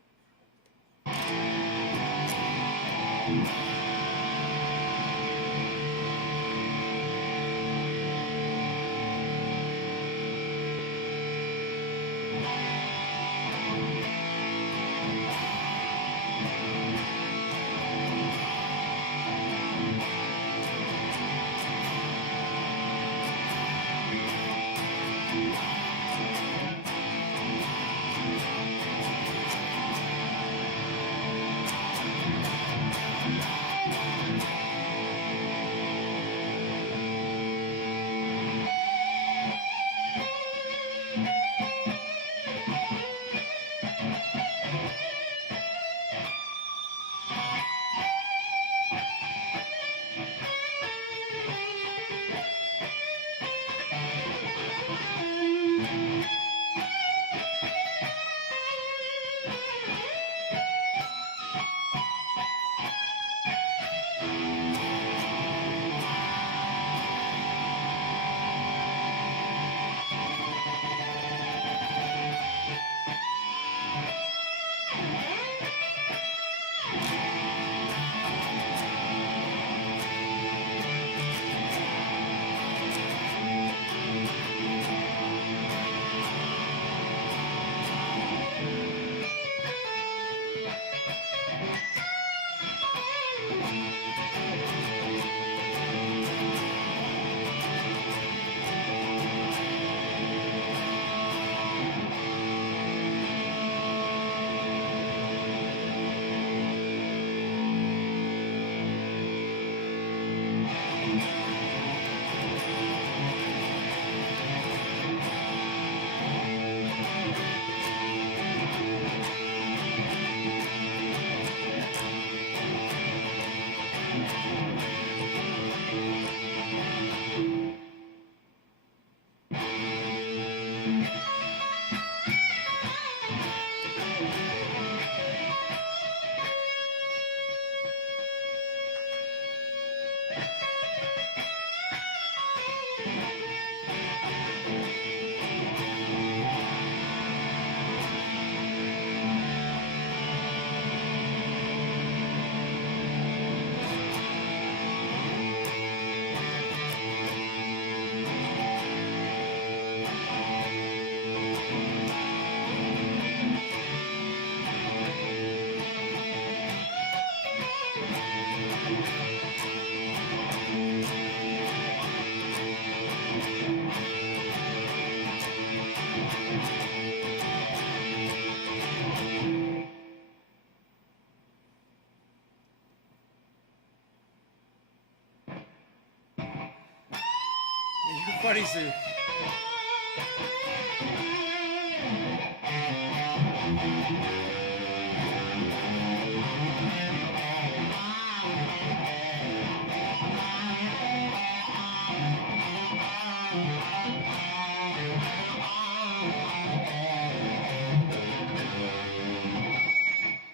Funny suit.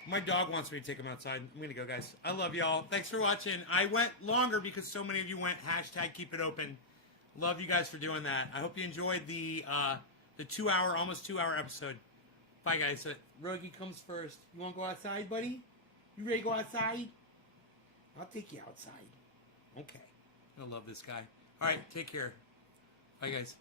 My dog wants me to take him outside. I'm going to go, guys. I love y'all. Thanks for watching. I went longer because so many of you went #KeepItOpen. Love you guys for doing that. I hope you enjoyed the 2-hour, almost 2-hour episode. Bye, guys. Rogie comes first. You want to go outside, buddy? You ready to go outside? I'll take you outside. Okay. I love this guy. All right, take care. Bye, guys.